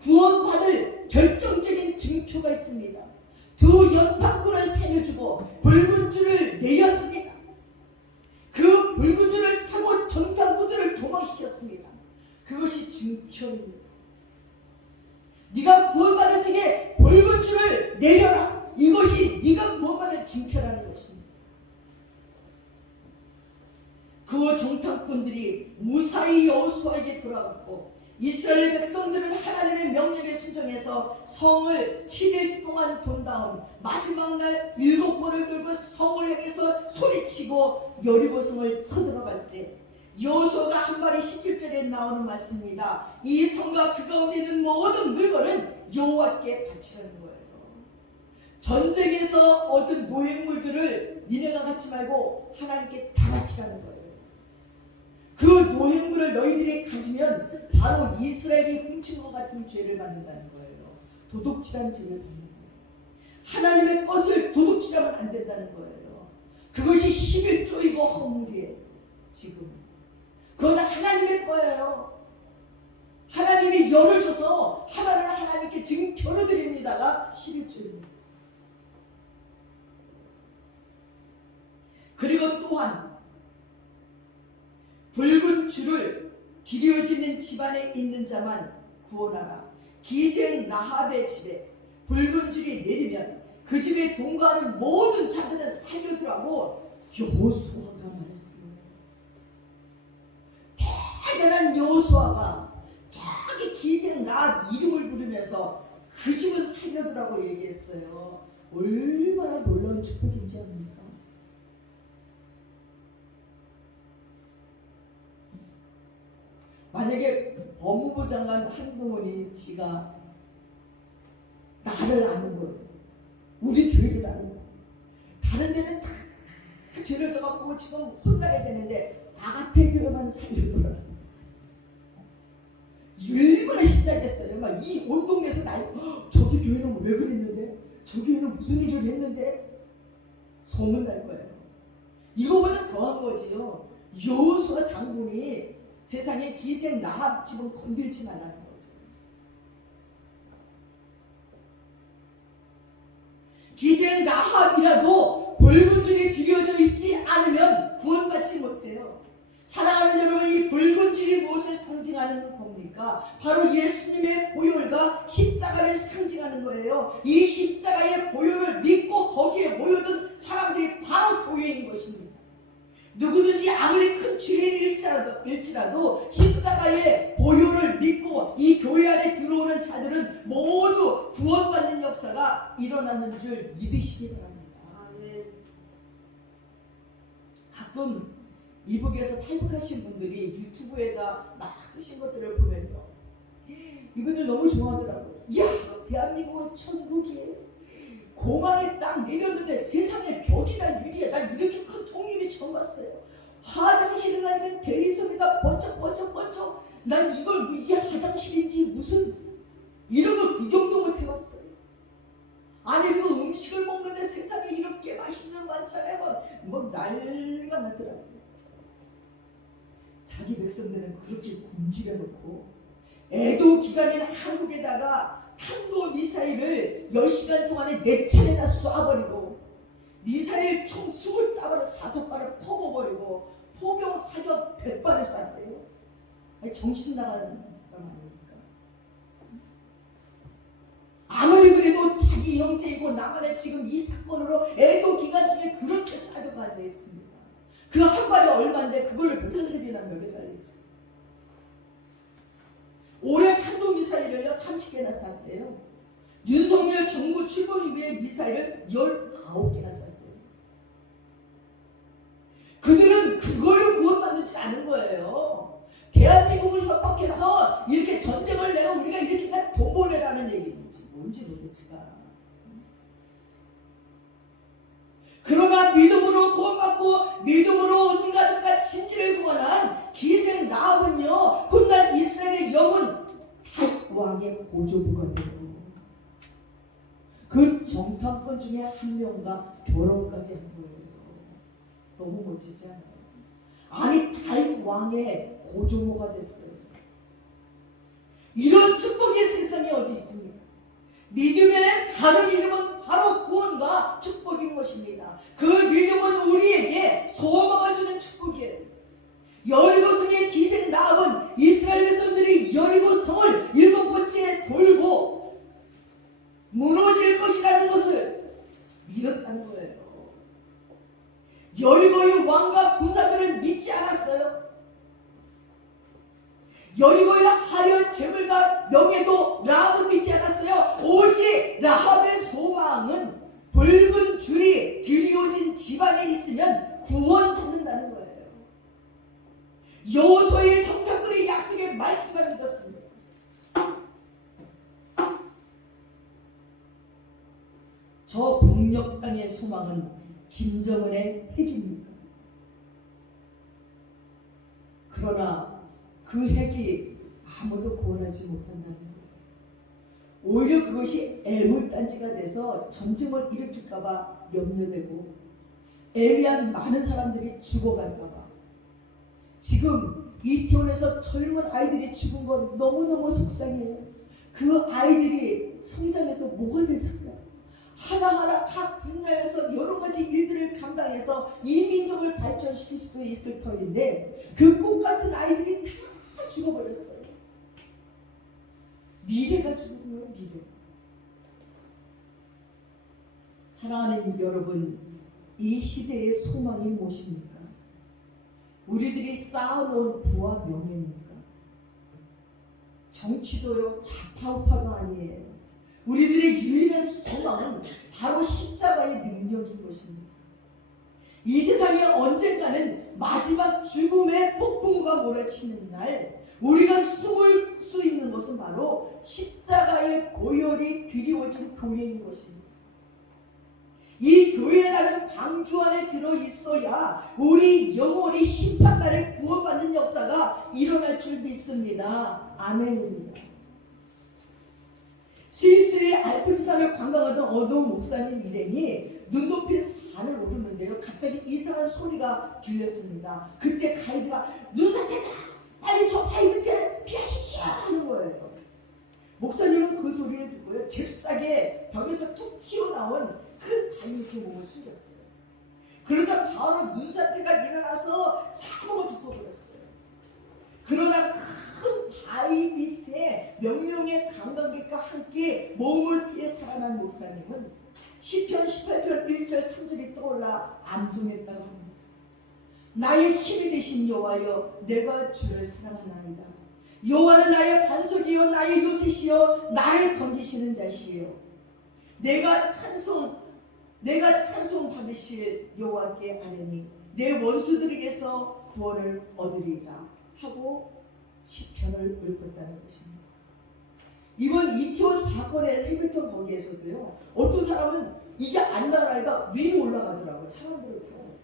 구원받을 결정적인 증표가 있습니다. 2 연합군을 살려주고 붉은 줄을 내렸습니다. 그 붉은 줄을 타고 정탐꾼들을 도망시켰습니다. 그것이 증표입니다. 네가 구원받을 적에 붉은 줄을 내려라. 이것이 네가 구원받을 증표라는 것입니다. 그 정탐꾼들이 무사히 여호수아에게 돌아갔고 이스라엘 백성들은 하나님의 명령에 순종해서 성을 7일 동안 돈 다음 마지막 날 7번을 들고 성을 향해서 소리치고 여리고 성을 서들어갈 때 여호수아가 한 말이 17절에 나오는 말씀입니다. 이 성과 그 가운데 있는 모든 물건은 여호와께 바치라는 거예요. 전쟁에서 얻은 노획물들을 니네가 갖지 말고 하나님께 다 바치라는 거예요. 그 노획물을 너희들이 가지면 바로 이스라엘이 훔친 것 같은 죄를 받는다는 거예요. 도둑질한 죄를 받는 거예요. 하나님의 것을 도둑질하면 안 된다는 거예요. 그것이 11조이고 허물이에요. 지금 그건 하나님의 거예요. 하나님이 열을 줘서 하나는 하나님께 지금 겨루드립니다가 11조입니다. 그리고 또한 붉은 줄을 뒤려지는 집안에 있는 자만 구원하라. 기생 라합의 집에 붉은 줄이 내리면 그 집에 동거하는 모든 자들은 살려두라고 여호수아가 말했어요. 대단한 여호수아가 자기 기생 라합 이름을 부르면서 그 집은 살려두라고 얘기했어요. 얼마나 놀라운 축복인지 압니까? 만약에 법무부 장관 한동훈이 지가 나를 아는 거예요. 우리 교회를 아는 거예요. 다른 데는 다 죄를 져갖고 지금 혼나야 되는데 아가페 교회만 살려줘라. 얼마나 신나겠어요. 막 이 온 동네에서 저기 교회는 왜 그랬는데? 저 교회는 무슨 일을 했는데? 소문날 거예요. 이거보다 더한 거지요. 여호수아 장군이 세상에 기생 라합 집은 건들지 말라는 거죠. 기생 라합이라도 붉은 줄이 뒤려져 있지 않으면 구원받지 못해요. 사랑하는 여러분, 이 붉은 줄이 무엇을 상징하는 겁니까? 바로 예수님의 보혈과 십자가를 상징하는 거예요. 이 십자가의 보혈을 믿고 거기에 모여든 사람들이 바로 교회인 것입니다. 누구든지 아무리 큰 죄인일지라도 십자가의 보혈을 믿고 이 교회 안에 들어오는 자들은 모두 구원받는 역사가 일어나는 줄 믿으시기 바랍니다. 가끔 이북에서 탈북하신 분들이 유튜브에다 막 쓰신 것들을 보면요, 이분들 너무 좋아하더라고요. 이야, 대한민국은 천국이에요. 공항에 딱 내렸는데 세상에 벽이나 유리에 난 이렇게 큰 통유리 처음 봤어요. 화장실을 가면 대리석에다 번쩍 난 이걸 이게 화장실인지 무슨 이런 걸 구경도 못 해봤어요. 아니 그 음식을 먹는데 세상에 이렇게 맛있는 반찬에 뭐 난리가 나더라고요. 자기 백성들은 그렇게 굶주려 놓고 애도 기간인 한국에다가 탄도 미사일을 10시간 동안에 4차례나 쏴버리고 미사일 총 25발을 퍼부어버리고 포병 사격 100발을 쐈대요. 아니 정신 나가는 사람 아닙니까? 아무리 그래도 자기 형제이고 나만의 지금 이 사건으로 애도 기간 중에 그렇게 사격가 앉아 있습니다. 그 한 발이 얼마인데 그걸 백성들이나 몇개 살리지. 올해 탄도미사일을요 30개나 쐈대요. 윤석열 정부 출범 이후에 미사일을 19개나 쐈대요. 그들은 그걸로 구원받는지 아는 거예요. 대한민국을 협박해서 이렇게 전쟁을 내가 우리가 이렇게 돈 보내라는 얘기인지 뭔지 도대체가. 그러나 믿음으로 구원받고 믿음으로 온 가족과 친지를 구원한 기생 라합은요 훗날 이스라엘의 영은 다윗 왕의 고조부가 되고 그 정탐권 중에 한 명과 결혼까지 한 거예요. 너무 멋지지 않아요? 아니 다윗 왕의 고조모가 됐어요. 이런 축복의 세상에 어디 있습니까? 믿음의 다른 이름은 바로 구원과 축복인 것입니다. 그 믿음은 우리에게 소망을 주는 축복이에요. 여리고성의 기생 라합은 이스라엘 백성들이 여리고성을 7번째 돌고 무너질 것이라는 것을 믿었다는 거예요. 여리고의 왕과 군사들은 믿지 않았어요. 여리고의 화려한 재물과 명예도 라합은 믿지 않았어요. 오직 라합의 소망은 붉은 줄이 드리워진 집안에 있으면 구원받는다는 거예요. 여호수아의 정탐꾼의 약속의 말씀을 믿었습니다. 저 백력 땅의 소망은 김정은의 핵입니까? 그러나 그 핵이 아무도 구원하지 못한다는 거예요. 오히려 그것이 애물단지가 돼서 전쟁을 일으킬까봐 염려되고 애매한 많은 사람들이 죽어갈까봐. 지금 이태원에서 젊은 아이들이 죽은 건 너무너무 속상해요. 그 아이들이 성장해서 뭐가 됐을까? 하나하나 각 분야에서 여러 가지 일들을 감당해서 이 민족을 발전시킬 수도 있을 터인데 그 꽃 같은 아이들이 다 죽어버렸어요. 미래가 죽은 거예요. 미래. 사랑하는 여러분, 이 시대의 소망이 무엇입니까? 우리들이 쌓아놓은 부와 명예입니까? 정치도요, 좌파우파도 아니에요. 우리들의 유일한 소망은 바로 십자가의 능력인 것입니다. 이 세상에 언젠가는 마지막 죽음의 폭풍우가 몰아치는 날 우리가 숨을 수 있는 것은 바로 십자가의 보혈이 드리워진 교회인 것입니다. 이 교회라는 방주 안에 들어있어야 우리 영혼이 심판날에 구원받는 역사가 일어날 줄 믿습니다. 아멘입니다. 스위스의 알프스산을 관광하던 어느 목사님 일행이 눈 높인 산을 오르는데요. 갑자기 이상한 소리가 들렸습니다. 그때 가이드가 눈사태다! 빨리 저 바위 밑에 피하십시오! 하는 거예요. 목사님은 그 소리를 듣고요. 잽싸게 벽에서 툭 튀어나온 큰 바위 밑에 몸을 숨겼어요. 그러자 바로 눈사태가 일어나서 사방을 덮어버렸어요. 그러나 큰 바위 밑에 몇 명의 관광객과 함께 몸을 피해 살아난 목사님은 시편 18편 1절 3절이 떠올라 암송했다고 합니다. 나의 힘이 되신 여호와여, 내가 주를 사랑하나이다. 여호와는 나의 반석이요 나의 요새시요 나를 건지시는 자시요 내가 찬송 받으실 여호와께 아뢰니 내 원수들에게서 구원을 얻으리이다 하고 시편을 읊었다는 것입니다. 이번 이태원 사건의 해밀턴 거기에서도요, 어떤 사람은 이게 안 나가니까 위로 올라가더라고요. 사람들을 타고.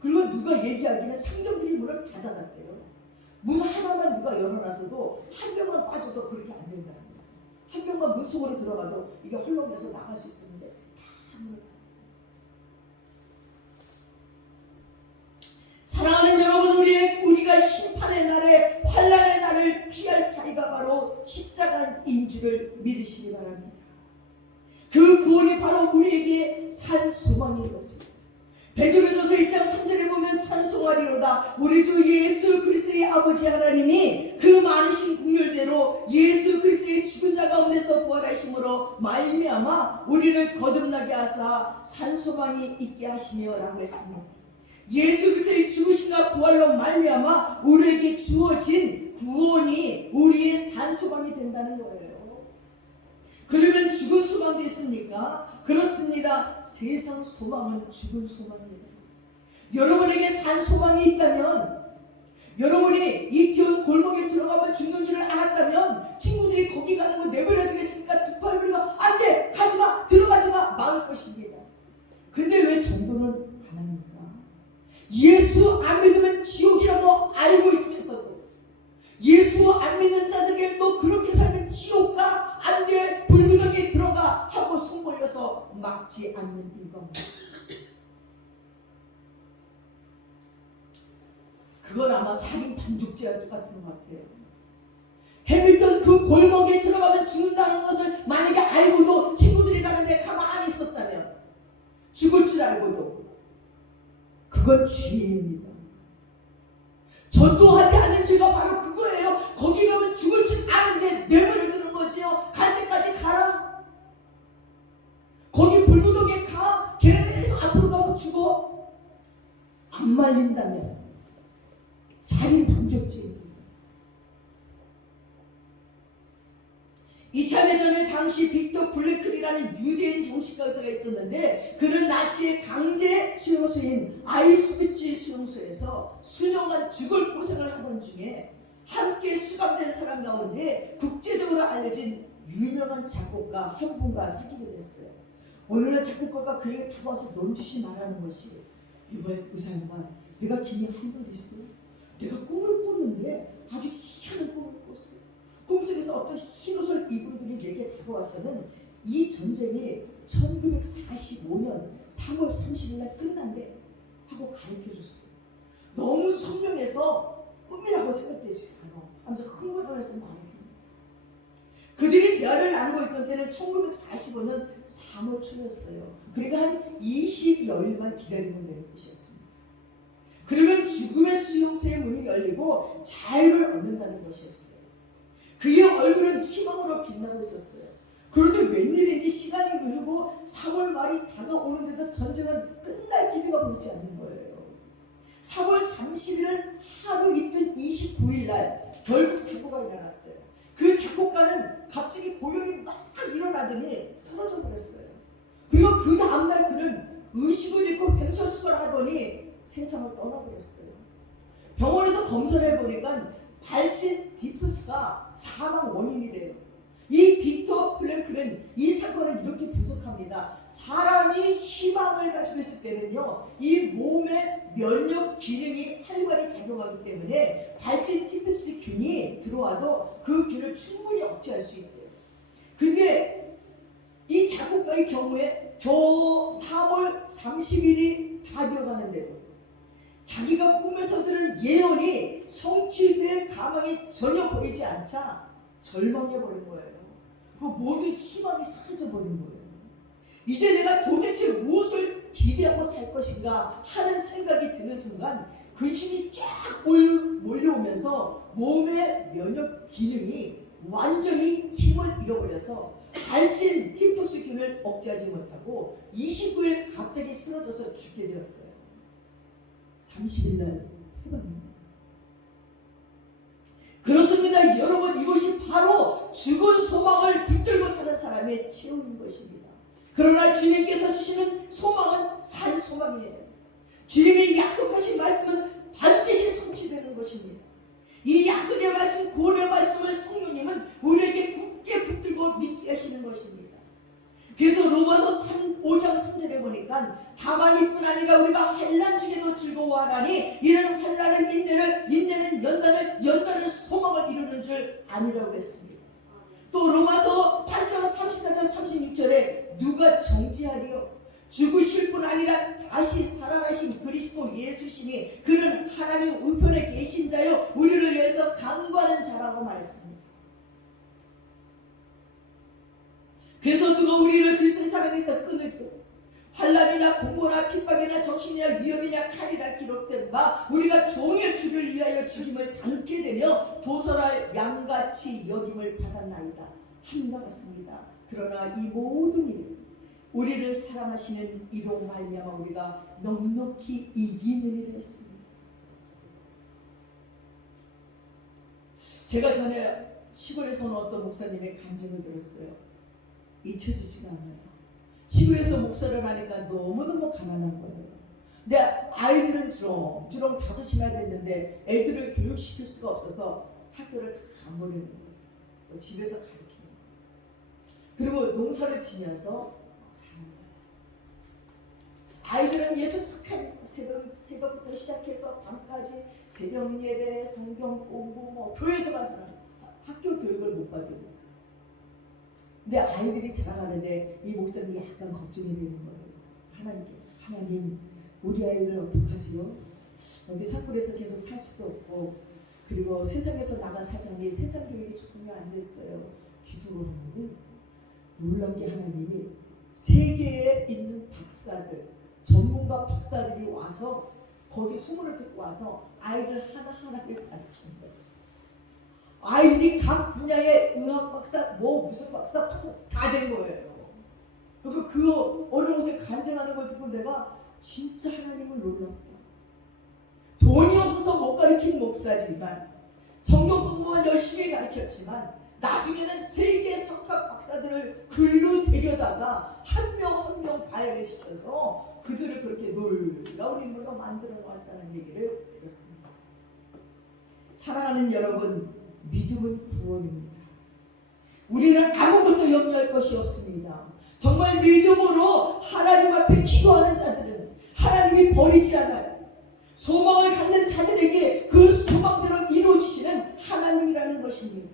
그리고 누가 얘기하기는 상점들이 문을 닫아놨대요. 문 하나만 누가 열어놨어도 한 명만 빠져도 그렇게 안 된다는 거죠. 한 명만 문 속으로 들어가도 이게 헐렁해서 나갈 수 있었는데 다 문을 닫아놨어요. 사랑하는 여러분, 우리가 심판의 날에 환난의 날을 피할 바위가 바로 십자가인 줄을 믿으시기 바랍니다. 그 구원이 바로 우리에게 산 소망인 것입니다. 베드로전서 1장 3절에 보면 찬송하리로다 우리 주 예수 그리스도의 아버지 하나님이 그 많으신 긍휼대로 예수 그리스도의 죽은 자 가운데서 부활하심으로 말미암아 우리를 거듭나게 하사 산 소망이 있게 하시며 라고 했습니다. 예수 그리스도의 죽으심과 부활로 말미암아 우리에게 주어진 구원이 우리의 산 소망이 된다는 거예요. 그러면 죽은 소망도 있습니까? 그렇습니다. 세상 소망은 죽은 소망입니다. 여러분에게 산 소망이 있다면, 여러분이 이태원 골목에 들어가면 죽는 줄을 알았다면 친구들이 거기 가는 거 내버려 두겠습니까? 두 팔 우리가 안돼 가지마 들어가지마 막을 것입니다. 근데 왜 전도는 안 합니까? 예수 안 믿으면 지옥이라고 알고 있으면서도 예수 안 믿는 자들에게 또 그렇게 살면 지옥가 안돼 불구덩이에 들어가 하고 손 벌려서 막지 않는 이유가 뭐예요? 그건 아마 살인 반죽죄와 똑같은 것 같아요. 해밀턴 그 골목에 들어가면 죽는다는 것을 만약에 알고도 친구들이 가는데 가만히 있었다면, 죽을 줄 알고도 그건 죄입니다. 전도하지 않는 죄가 바로 그거예요. 거기 가면 죽을 줄 아는데 내버려 두는 거지요. 갈 때까지 가라. 거기 불구덩이에 가. 계속 앞으로 가면 죽어. 안 말린다면 살인 방조죄입니다. 2차 대전에 당시 빅터 블레클이라는 유대인 정신과 의사가 있었는데 그는 나치의 강제 수용소인 아이슈비츠 수용소에서 수년간 죽을 고생을 하던 중에 함께 수감된 사람 가운데 국제적으로 알려진 유명한 작곡가 한 분과 사귀게 됐어요. 어느 날 작곡가가 그에게 다가와서 넌지시 말하는 것이, 이번에 의사 양반, 내가 김이 한 말 있어. 내가 꿈을 꿨는데 아주 희한한 꿈을 꿨어. 꿈속에서 어떤 흰 옷을 입은 분이 내게 다가와서는 이 전쟁이 1945년 3월 30일 날 끝난대 하고 가르쳐줬어. 너무 선명해서 꿈이라고 생각되지 않아 하면서 흥분하면서 말해. 그들이 대화를 나누고 있던 때는 1945년 3월 초였어요. 그러니까 한 20여일만 기다리면 되는 것이었습니다. 그러면 죽음의 수용소의 문이 열리고 자유를 얻는다는 것이었어요. 그의 얼굴은 희망으로 빛나고 있었어요. 그런데 웬일인지 시간이 흐르고 3월 말이 다가오는데도 전쟁은 끝날 기미가 보이지 않는 거예요. 3월 30일 하루 있던 29일 날 결국 사고가 일어났어요. 그 작곡가는 갑자기 고열이 막 일어나더니 쓰러져 버렸어요. 그리고 그 다음날 그는 의식을 잃고 횡설수설하더니 세상을 떠나버렸어요. 병원에서 검사를 해보니까 발진 디프스가 사망 원인이래요. 이 빅터 플랭클은 이 사건을 이렇게 분석합니다. 사람이 희망을 가지고 있을 때는요, 이 몸의 면역 기능이 활발히 작용하기 때문에 발진 디프스균이 들어와도 그 균을 충분히 억제할 수 있대요. 근데 이 작곡가의 경우에 겨우 3월 30일이 다 되어가는데도 자기가 꿈에서 들은 예언이 성취될 가망이 전혀 보이지 않자 절망해버린 거예요. 그 모든 희망이 사라져버린 거예요. 이제 내가 도대체 무엇을 기대하고 살 것인가 하는 생각이 드는 순간 근심이 쫙 몰려오면서 몸의 면역 기능이 완전히 힘을 잃어버려서 발진 티푸스균을 억제하지 못하고 29일 갑자기 쓰러져서 죽게 되었어요. 30일 날 해방입니다. 그렇습니다. 여러분, 이것이 바로 죽은 소망을 붙들고 사는 사람의 체험인 것입니다. 그러나 주님께서 주시는 소망은 산 소망이에요. 주님이 약속하신 말씀은 반드시 성취되는 것입니다. 이 약속의 말씀, 구원의 말씀을 성령님은 우리에게 굳게 붙들고 믿게 하시는 것입니다. 그래서 로마서 5장 3절에 보니까 다만 이뿐 아니라 우리가 환난 중에도 즐거워하나니 이는 환난은 인내를, 인내는 연단을, 연단은 소망을 이루는 줄 아니라고 했습니다. 또 로마서 8장 34절 36절에 누가 정죄하리요? 죽으실 뿐 아니라 다시 살아나신 그리스도 예수시니 그는 하나님 우편에 계신 자요 우리를 위해서 강구하는 자라고 말했습니다. 그래서 누가 우리를 그리스도의 사랑에서 끊을 때 환난이나 공고나 핍박이나 적신이나 위협이나 칼이나 기록된 바 우리가 종일 주를 위하여 죽임을 당게 되며 도살할 양같이 여김을 받았나이다. 함과 같습니다. 그러나 이 모든 일 우리를 사랑하시는 이로 말미암아 우리가 넉넉히 이기는 일을 했습니다. 제가 전에 시골에서 온 어떤 목사님의 간증을 들었어요. 잊혀지지가 않아요. 시골에서 목사를 하니까 너무너무 가난한 거예요. 근데 아이들은 주렁주렁 5이나 됐는데 애들을 교육시킬 수가 없어서 학교를 다 안 보내는 거예요. 집에서 가르치는 거예요. 그리고 농사를 지면서 사는 거예요. 아이들은 예수 축하해 새벽부터 시작해서 밤까지 새벽 예배, 성경 공부, 교회에서만 살아요. 학교 교육을 못 받으니까. 근데 아이들이 자라가는데 이 목사님이 약간 걱정이 되는 거예요. 하나님, 우리 아이를 어떡하지요? 여기 산골에서 계속 살 수도 없고, 그리고 세상에서 나가 사자니 세상 교육이 전혀 안 됐어요. 기도를 하는데 놀란 게 하나님이 세계에 있는 박사들, 전문가 박사들이 와서 거기 소문을 듣고 와서 아이들 하나하나를 가르치는 거예요. 아이들이 각 분야의 의학 박사, 무슨 박사 다 된 거예요. 그리고 그 어느 곳에 간증하는 걸 듣고 내가 진짜 하나님을 놀랐다. 돈이 없어서 못 가르친 목사지만 성경 공부만 열심히 가르쳤지만 나중에는 세계 석학 박사들을 글로 데려다가 한 명 한 명 가야를 시켜서 그들을 그렇게 놀라운 인물로 만들어 놓았다는 얘기를 들었습니다. 사랑하는 여러분, 믿음은 구원입니다. 우리는 아무것도 염려할 것이 없습니다. 정말 믿음으로 하나님 앞에 기도하는 자들은 하나님이 버리지 않아요. 소망을 갖는 자들에게 그 소망대로 이루어지시는 하나님이라는 것입니다.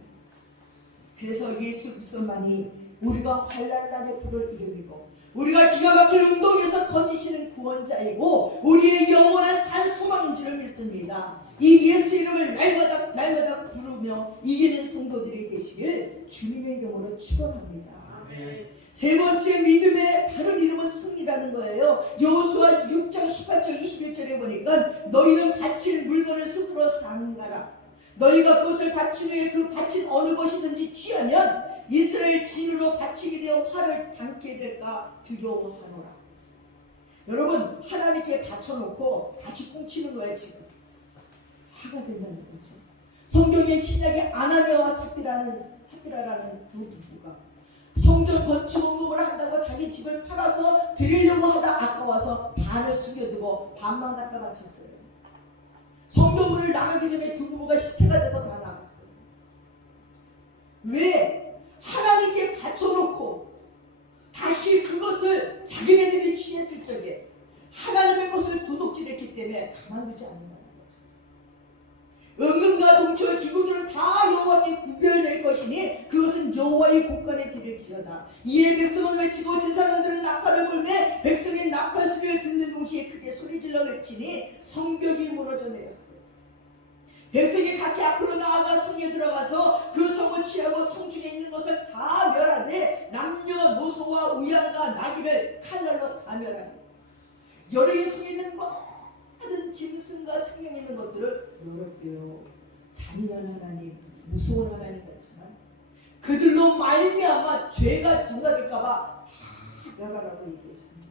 그래서 예수 그리스도만이 우리가 환난 날에 불을 이루고 우리가 기가 막힐 운동에서 던지시는 구원자이고 우리의 영원한 산 소망인 줄을 믿습니다. 이 예수 이름을 날마다 부르며 이기는 성도들이 되시길 주님의 이름으로 축원합니다. 세 번째 믿음의 다른 이름은 승리라는 거예요. 여호수아 6장 18절 21절에 보니까 너희는 바칠 물건을 스스로 상가라. 너희가 그것을 바친 후에 그 바친 어느 것이든지 취하면 이스라엘 진으로 바치게 되어 화를 당게 될까 두려워하노라. 여러분, 하나님께 바쳐놓고 다시 꽁치는 거예요. 지금 화가 된다는 거죠. 성경의 신약에 아나니아와 삽비라라는 두 부부가 성전 건축 공급을 한다고 자기 집을 팔아서 드리려고 하다 아까워서 반을 숨겨두고 반만 갖다 바쳤어요. 성전문을 나가기 전에 두 부부가 시체가 돼서 다 나갔어요. 왜? 하나님께 바쳐놓고 다시 그것을 자기네들이 취했을 적에 하나님의 것을 도둑질했기 때문에 가만두지 않는다는 거죠. 은금과 동초의 기구들은 다 여호와께 구별될 것이니 그것은 여호와의 곳간에 드릴지어다. 이에 백성은 외치고 제사장들은 나팔을 불매 백성이 나팔 소리를 듣는 동시에 크게 소리질러 외치니 성벽이 무너져 내렸어요. 백성이 각기 앞으로 나아가 성에 들어가서 그 성을 취하고 성중에 있는 것을 다 멸하되 남녀 노소와 우양과 나귀를 칼날로 다 멸하니 여러 성에 있는 모든 짐승과 생명 있는 것들을 열었대요. 잔인한 하나님, 무서운 하나님 같지만 그들로 말미암아 죄가 증가될까봐 다 멸하라고 얘기했습니다.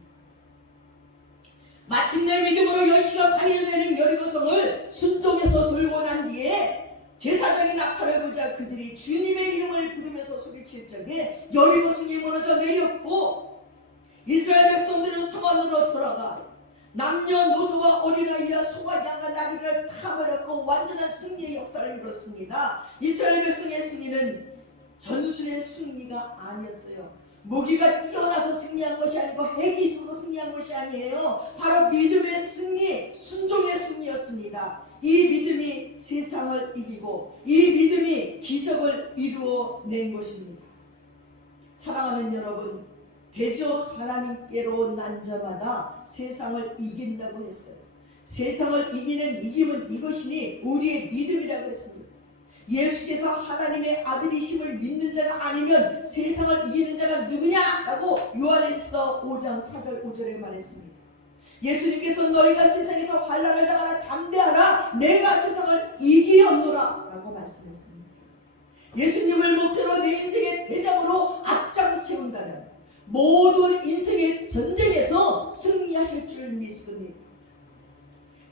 마침내 믿음으로 여호수아 8일 되는 여리고성을 순종해서 돌고 난 뒤에 제사장이 나팔을 불자 그들이 주님의 이름을 부르면서 소리칠 적에 여리고성이 무너져 내렸고 이스라엘 백성들은 성 안으로 돌아가 남녀 노소와 어린아이와 소가 양과 나귀를 다 버렸고 완전한 승리의 역사를 이뤘습니다. 이스라엘 백성의 승리는 전술의 승리가 아니었어요. 무기가 뛰어나서 승리한 것이 아니고 핵이 있어서 승리한 것이 아니에요. 바로 믿음의 승리, 순종의 승리였습니다. 이 믿음이 세상을 이기고 이 믿음이 기적을 이루어낸 것입니다. 사랑하는 여러분, 대저 하나님께로 난 자마다 세상을 이긴다고 했어요. 세상을 이기는 이김은 이것이니 우리의 믿음이라고 했습니다. 예수께서 하나님의 아들이심을 믿는 자가 아니면 세상을 이기는 자가 누구냐라고 요한일서 5장 4절 5절에 말했습니다. 예수님께서 너희가 세상에서 환난을 당하나 담대하라 내가 세상을 이기었노라 라고 말씀했습니다. 예수님을 목표로 내 인생의 대장으로 앞장 세운다면 모든 인생의 전쟁에서 승리하실 줄 믿습니다.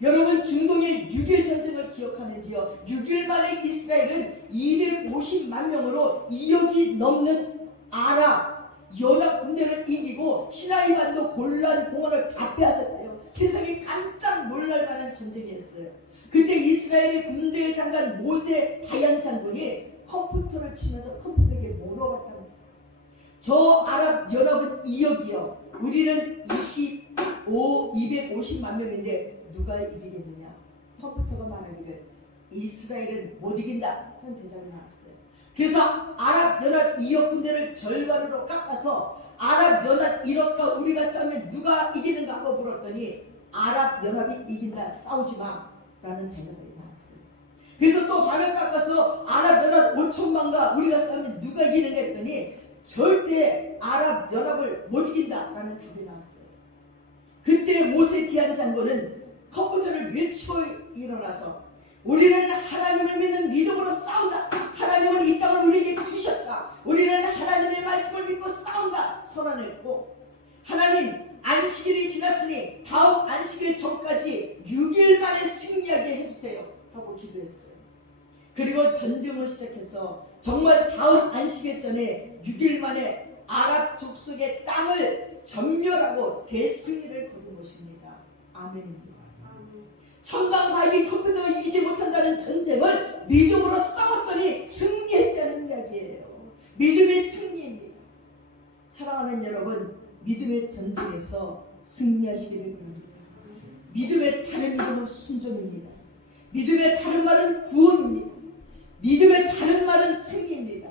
여러분, 중동의 6.1 전쟁을 기억하는지요? 6일 만에 이스라엘은 250만 명으로 2억이 넘는 아랍 연합 군대를 이기고 시나이 반도 골란 공원을 다 빼앗았대요. 세상이 깜짝 놀랄 만한 전쟁이었어요. 그때 이스라엘의 군대 장관 모세 다얀 장군이 컴퓨터를 치면서 컴퓨터에게 물어봤다고. 저 아랍 연합은 2억이요. 우리는 250만 명인데 누가 이기겠느냐? 컴퓨터가 말하기를 이스라엘은 못 이긴다 하는 대답이 나왔어요. 그래서 아랍연합 2억 군대를 절반으로 깎아서 아랍연합 1억과 우리가 싸우면 누가 이기는가 하고 물었더니 아랍연합이 이긴다, 싸우지마 라는 대답이 나왔어요. 그래서 또 반을 깎아서 아랍연합 5천만과 우리가 싸우면 누가 이기는가 했더니 절대 아랍연합을 못 이긴다 라는 답이 나왔어요. 그때 모세 디안 장군은 컴퓨터를 밀치고 일어나서 우리는 하나님을 믿는 믿음으로 싸운다. 하나님은 이 땅을 우리에게 주셨다. 우리는 하나님의 말씀을 믿고 싸운다 선언했고, 하나님 안식일이 지났으니 다음 안식일 전까지 6일 만에 승리하게 해주세요 하고 기도했어요. 그리고 전쟁을 시작해서 정말 다음 안식일 전에 6일 만에 아랍 족속의 땅을 전멸하고 대승리를 거둔 것입니다. 아멘입니다. 천방 가기 컴퓨터가 이기지 못한다는 전쟁을 믿음으로 싸웠더니 승리했다는 이야기예요. 믿음의 승리입니다. 사랑하는 여러분, 믿음의 전쟁에서 승리하시기를 바랍니다. 믿음의 다른 이름은 순종입니다. 믿음의 다른 말은 구원입니다. 믿음의 다른 말은 승리입니다.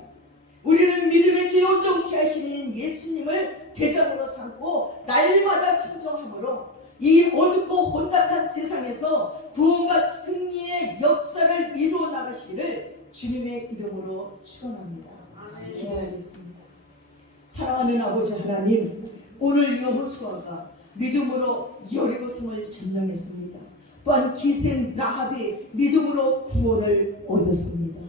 우리는 믿음의 주 온전케 하시는 예수님을 대장으로 삼고 날마다 순종함으로 이 어둡고 혼탁한 세상에서 구원과 승리의 역사를 이루어 나가시기를 주님의 이름으로 축원합니다. 기도하겠습니다. 사랑하는 아버지 하나님, 오늘 여호수아가 믿음으로 여리고성을 점령했습니다. 또한 기생 라합이 믿음으로 구원을 얻었습니다.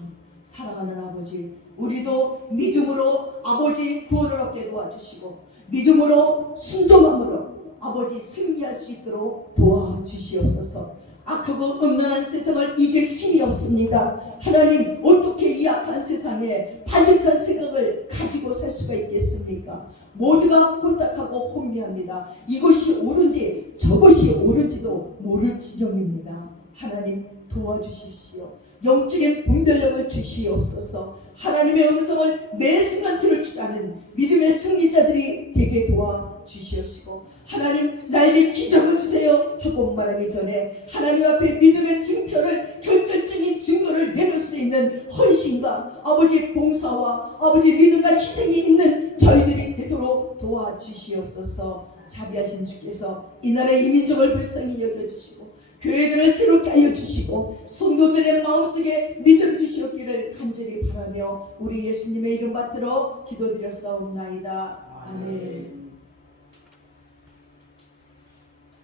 사랑하는 아버지, 우리도 믿음으로 아버지 구원을 얻게 도와주시고 믿음으로 순종함으로 아버지 승리할 수 있도록 도와주시옵소서. 악하고 음란한 세상을 이길 힘이 없습니다. 하나님, 어떻게 이 악한 세상에 반듯한 생각을 가지고 살 수가 있겠습니까? 모두가 혼탁하고 혼미합니다. 이것이 옳은지 저것이 옳은지도 모를 지경입니다. 하나님 도와주십시오. 영적인 분별력을 주시옵소서. 하나님의 음성을 매 순간 들을 줄 아는 믿음의 승리자들이 되게 도와주시옵시고, 하나님 나에게 기적을 주세요 하고 말하기 전에 하나님 앞에 믿음의 증표를, 결정적인 증거를 내놓을 수 있는 헌신과 아버지 봉사와 아버지 믿음과 희생이 있는 저희들이 되도록 도와주시옵소서. 자비하신 주께서 이 나라의 이민족을 불쌍히 여겨주시고 교회들을 새롭게 알려주시고 성도들의 마음속에 믿음 주시옵기를 간절히 바라며 우리 예수님의 이름 받들어 기도드렸사옵나이다. 아멘.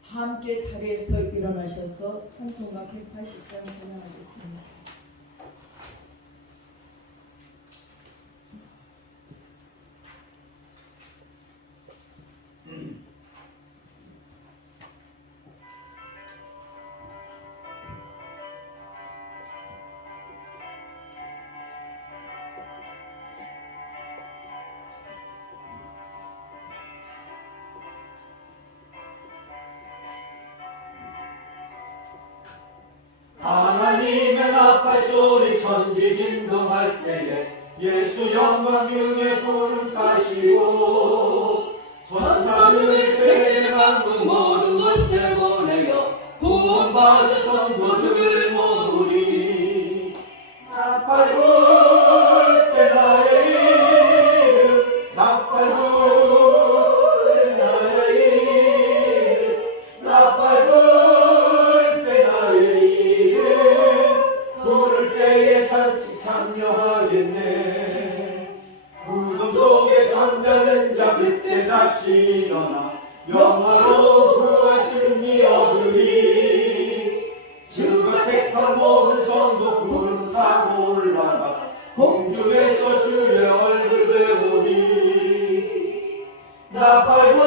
함께 자리에서 일어나셔서 찬송가 180장 찬양하겠습니다. 하나님의 나팔 소리 천지진동할 때에 예수 영광 중에 부름 타시고 천사를 세계 만국 모든 곳에 보내어 구원받은 성도들 모으리. 나팔 불 때 나의 이름, 나팔 불 때 나의 이름, 나팔 불 참여하겠네. 구름 속에 잠자는 자 그때 다시 일어나 영화로 구원 승리 얻으리. 주가 택한 모든 성도 구름 타고 올라가 공중에서 주의 얼굴 배우리. 나팔 불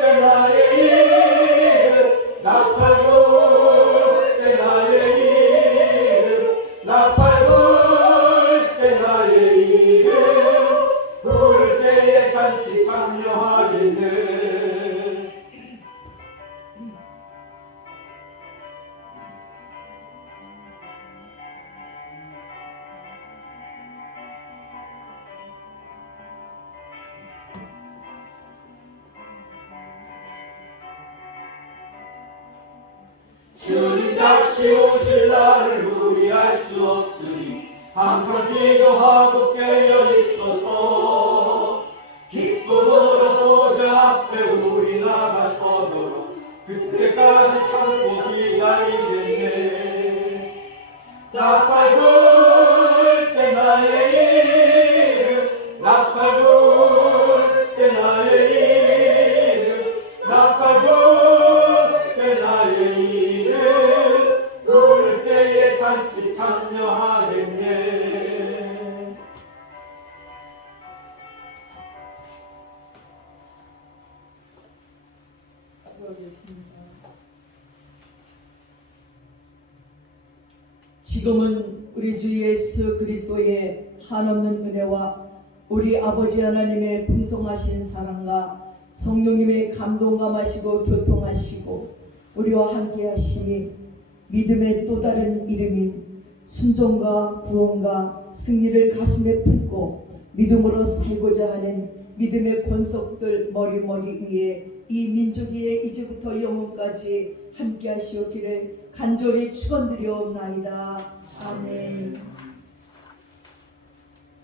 때 나의 이름, 나팔 불 때 나의 이름, 나팔 부를 때에 잔치 참여하겠네. 주님 다시 오실 날을 우리 알 수 없으니 항상 기도하고 깨어 있어서 기쁨으로 보좌 앞에 우리 나가서도록 그때까지 참고 기다리겠네. 나팔 불 때 나의 이름, 나팔 불 때 나의 이름, 나팔 불 때 나의 이름, 부를 때에 잔치 참여하겠네. 지금은 우리 주 예수 그리스도의 한없는 은혜와 우리 아버지 하나님의 풍성하신 사랑과 성령님의 감동감하시고 교통하시고 우리와 함께 하시니 믿음의 또 다른 이름인 순종과 구원과 승리를 가슴에 품고 믿음으로 살고자 하는 믿음의 권속들 머리 위에 이 민족 위에 이제부터 영원까지 함께 하시옵기를 간절히 축원드려옵나이다. 아멘.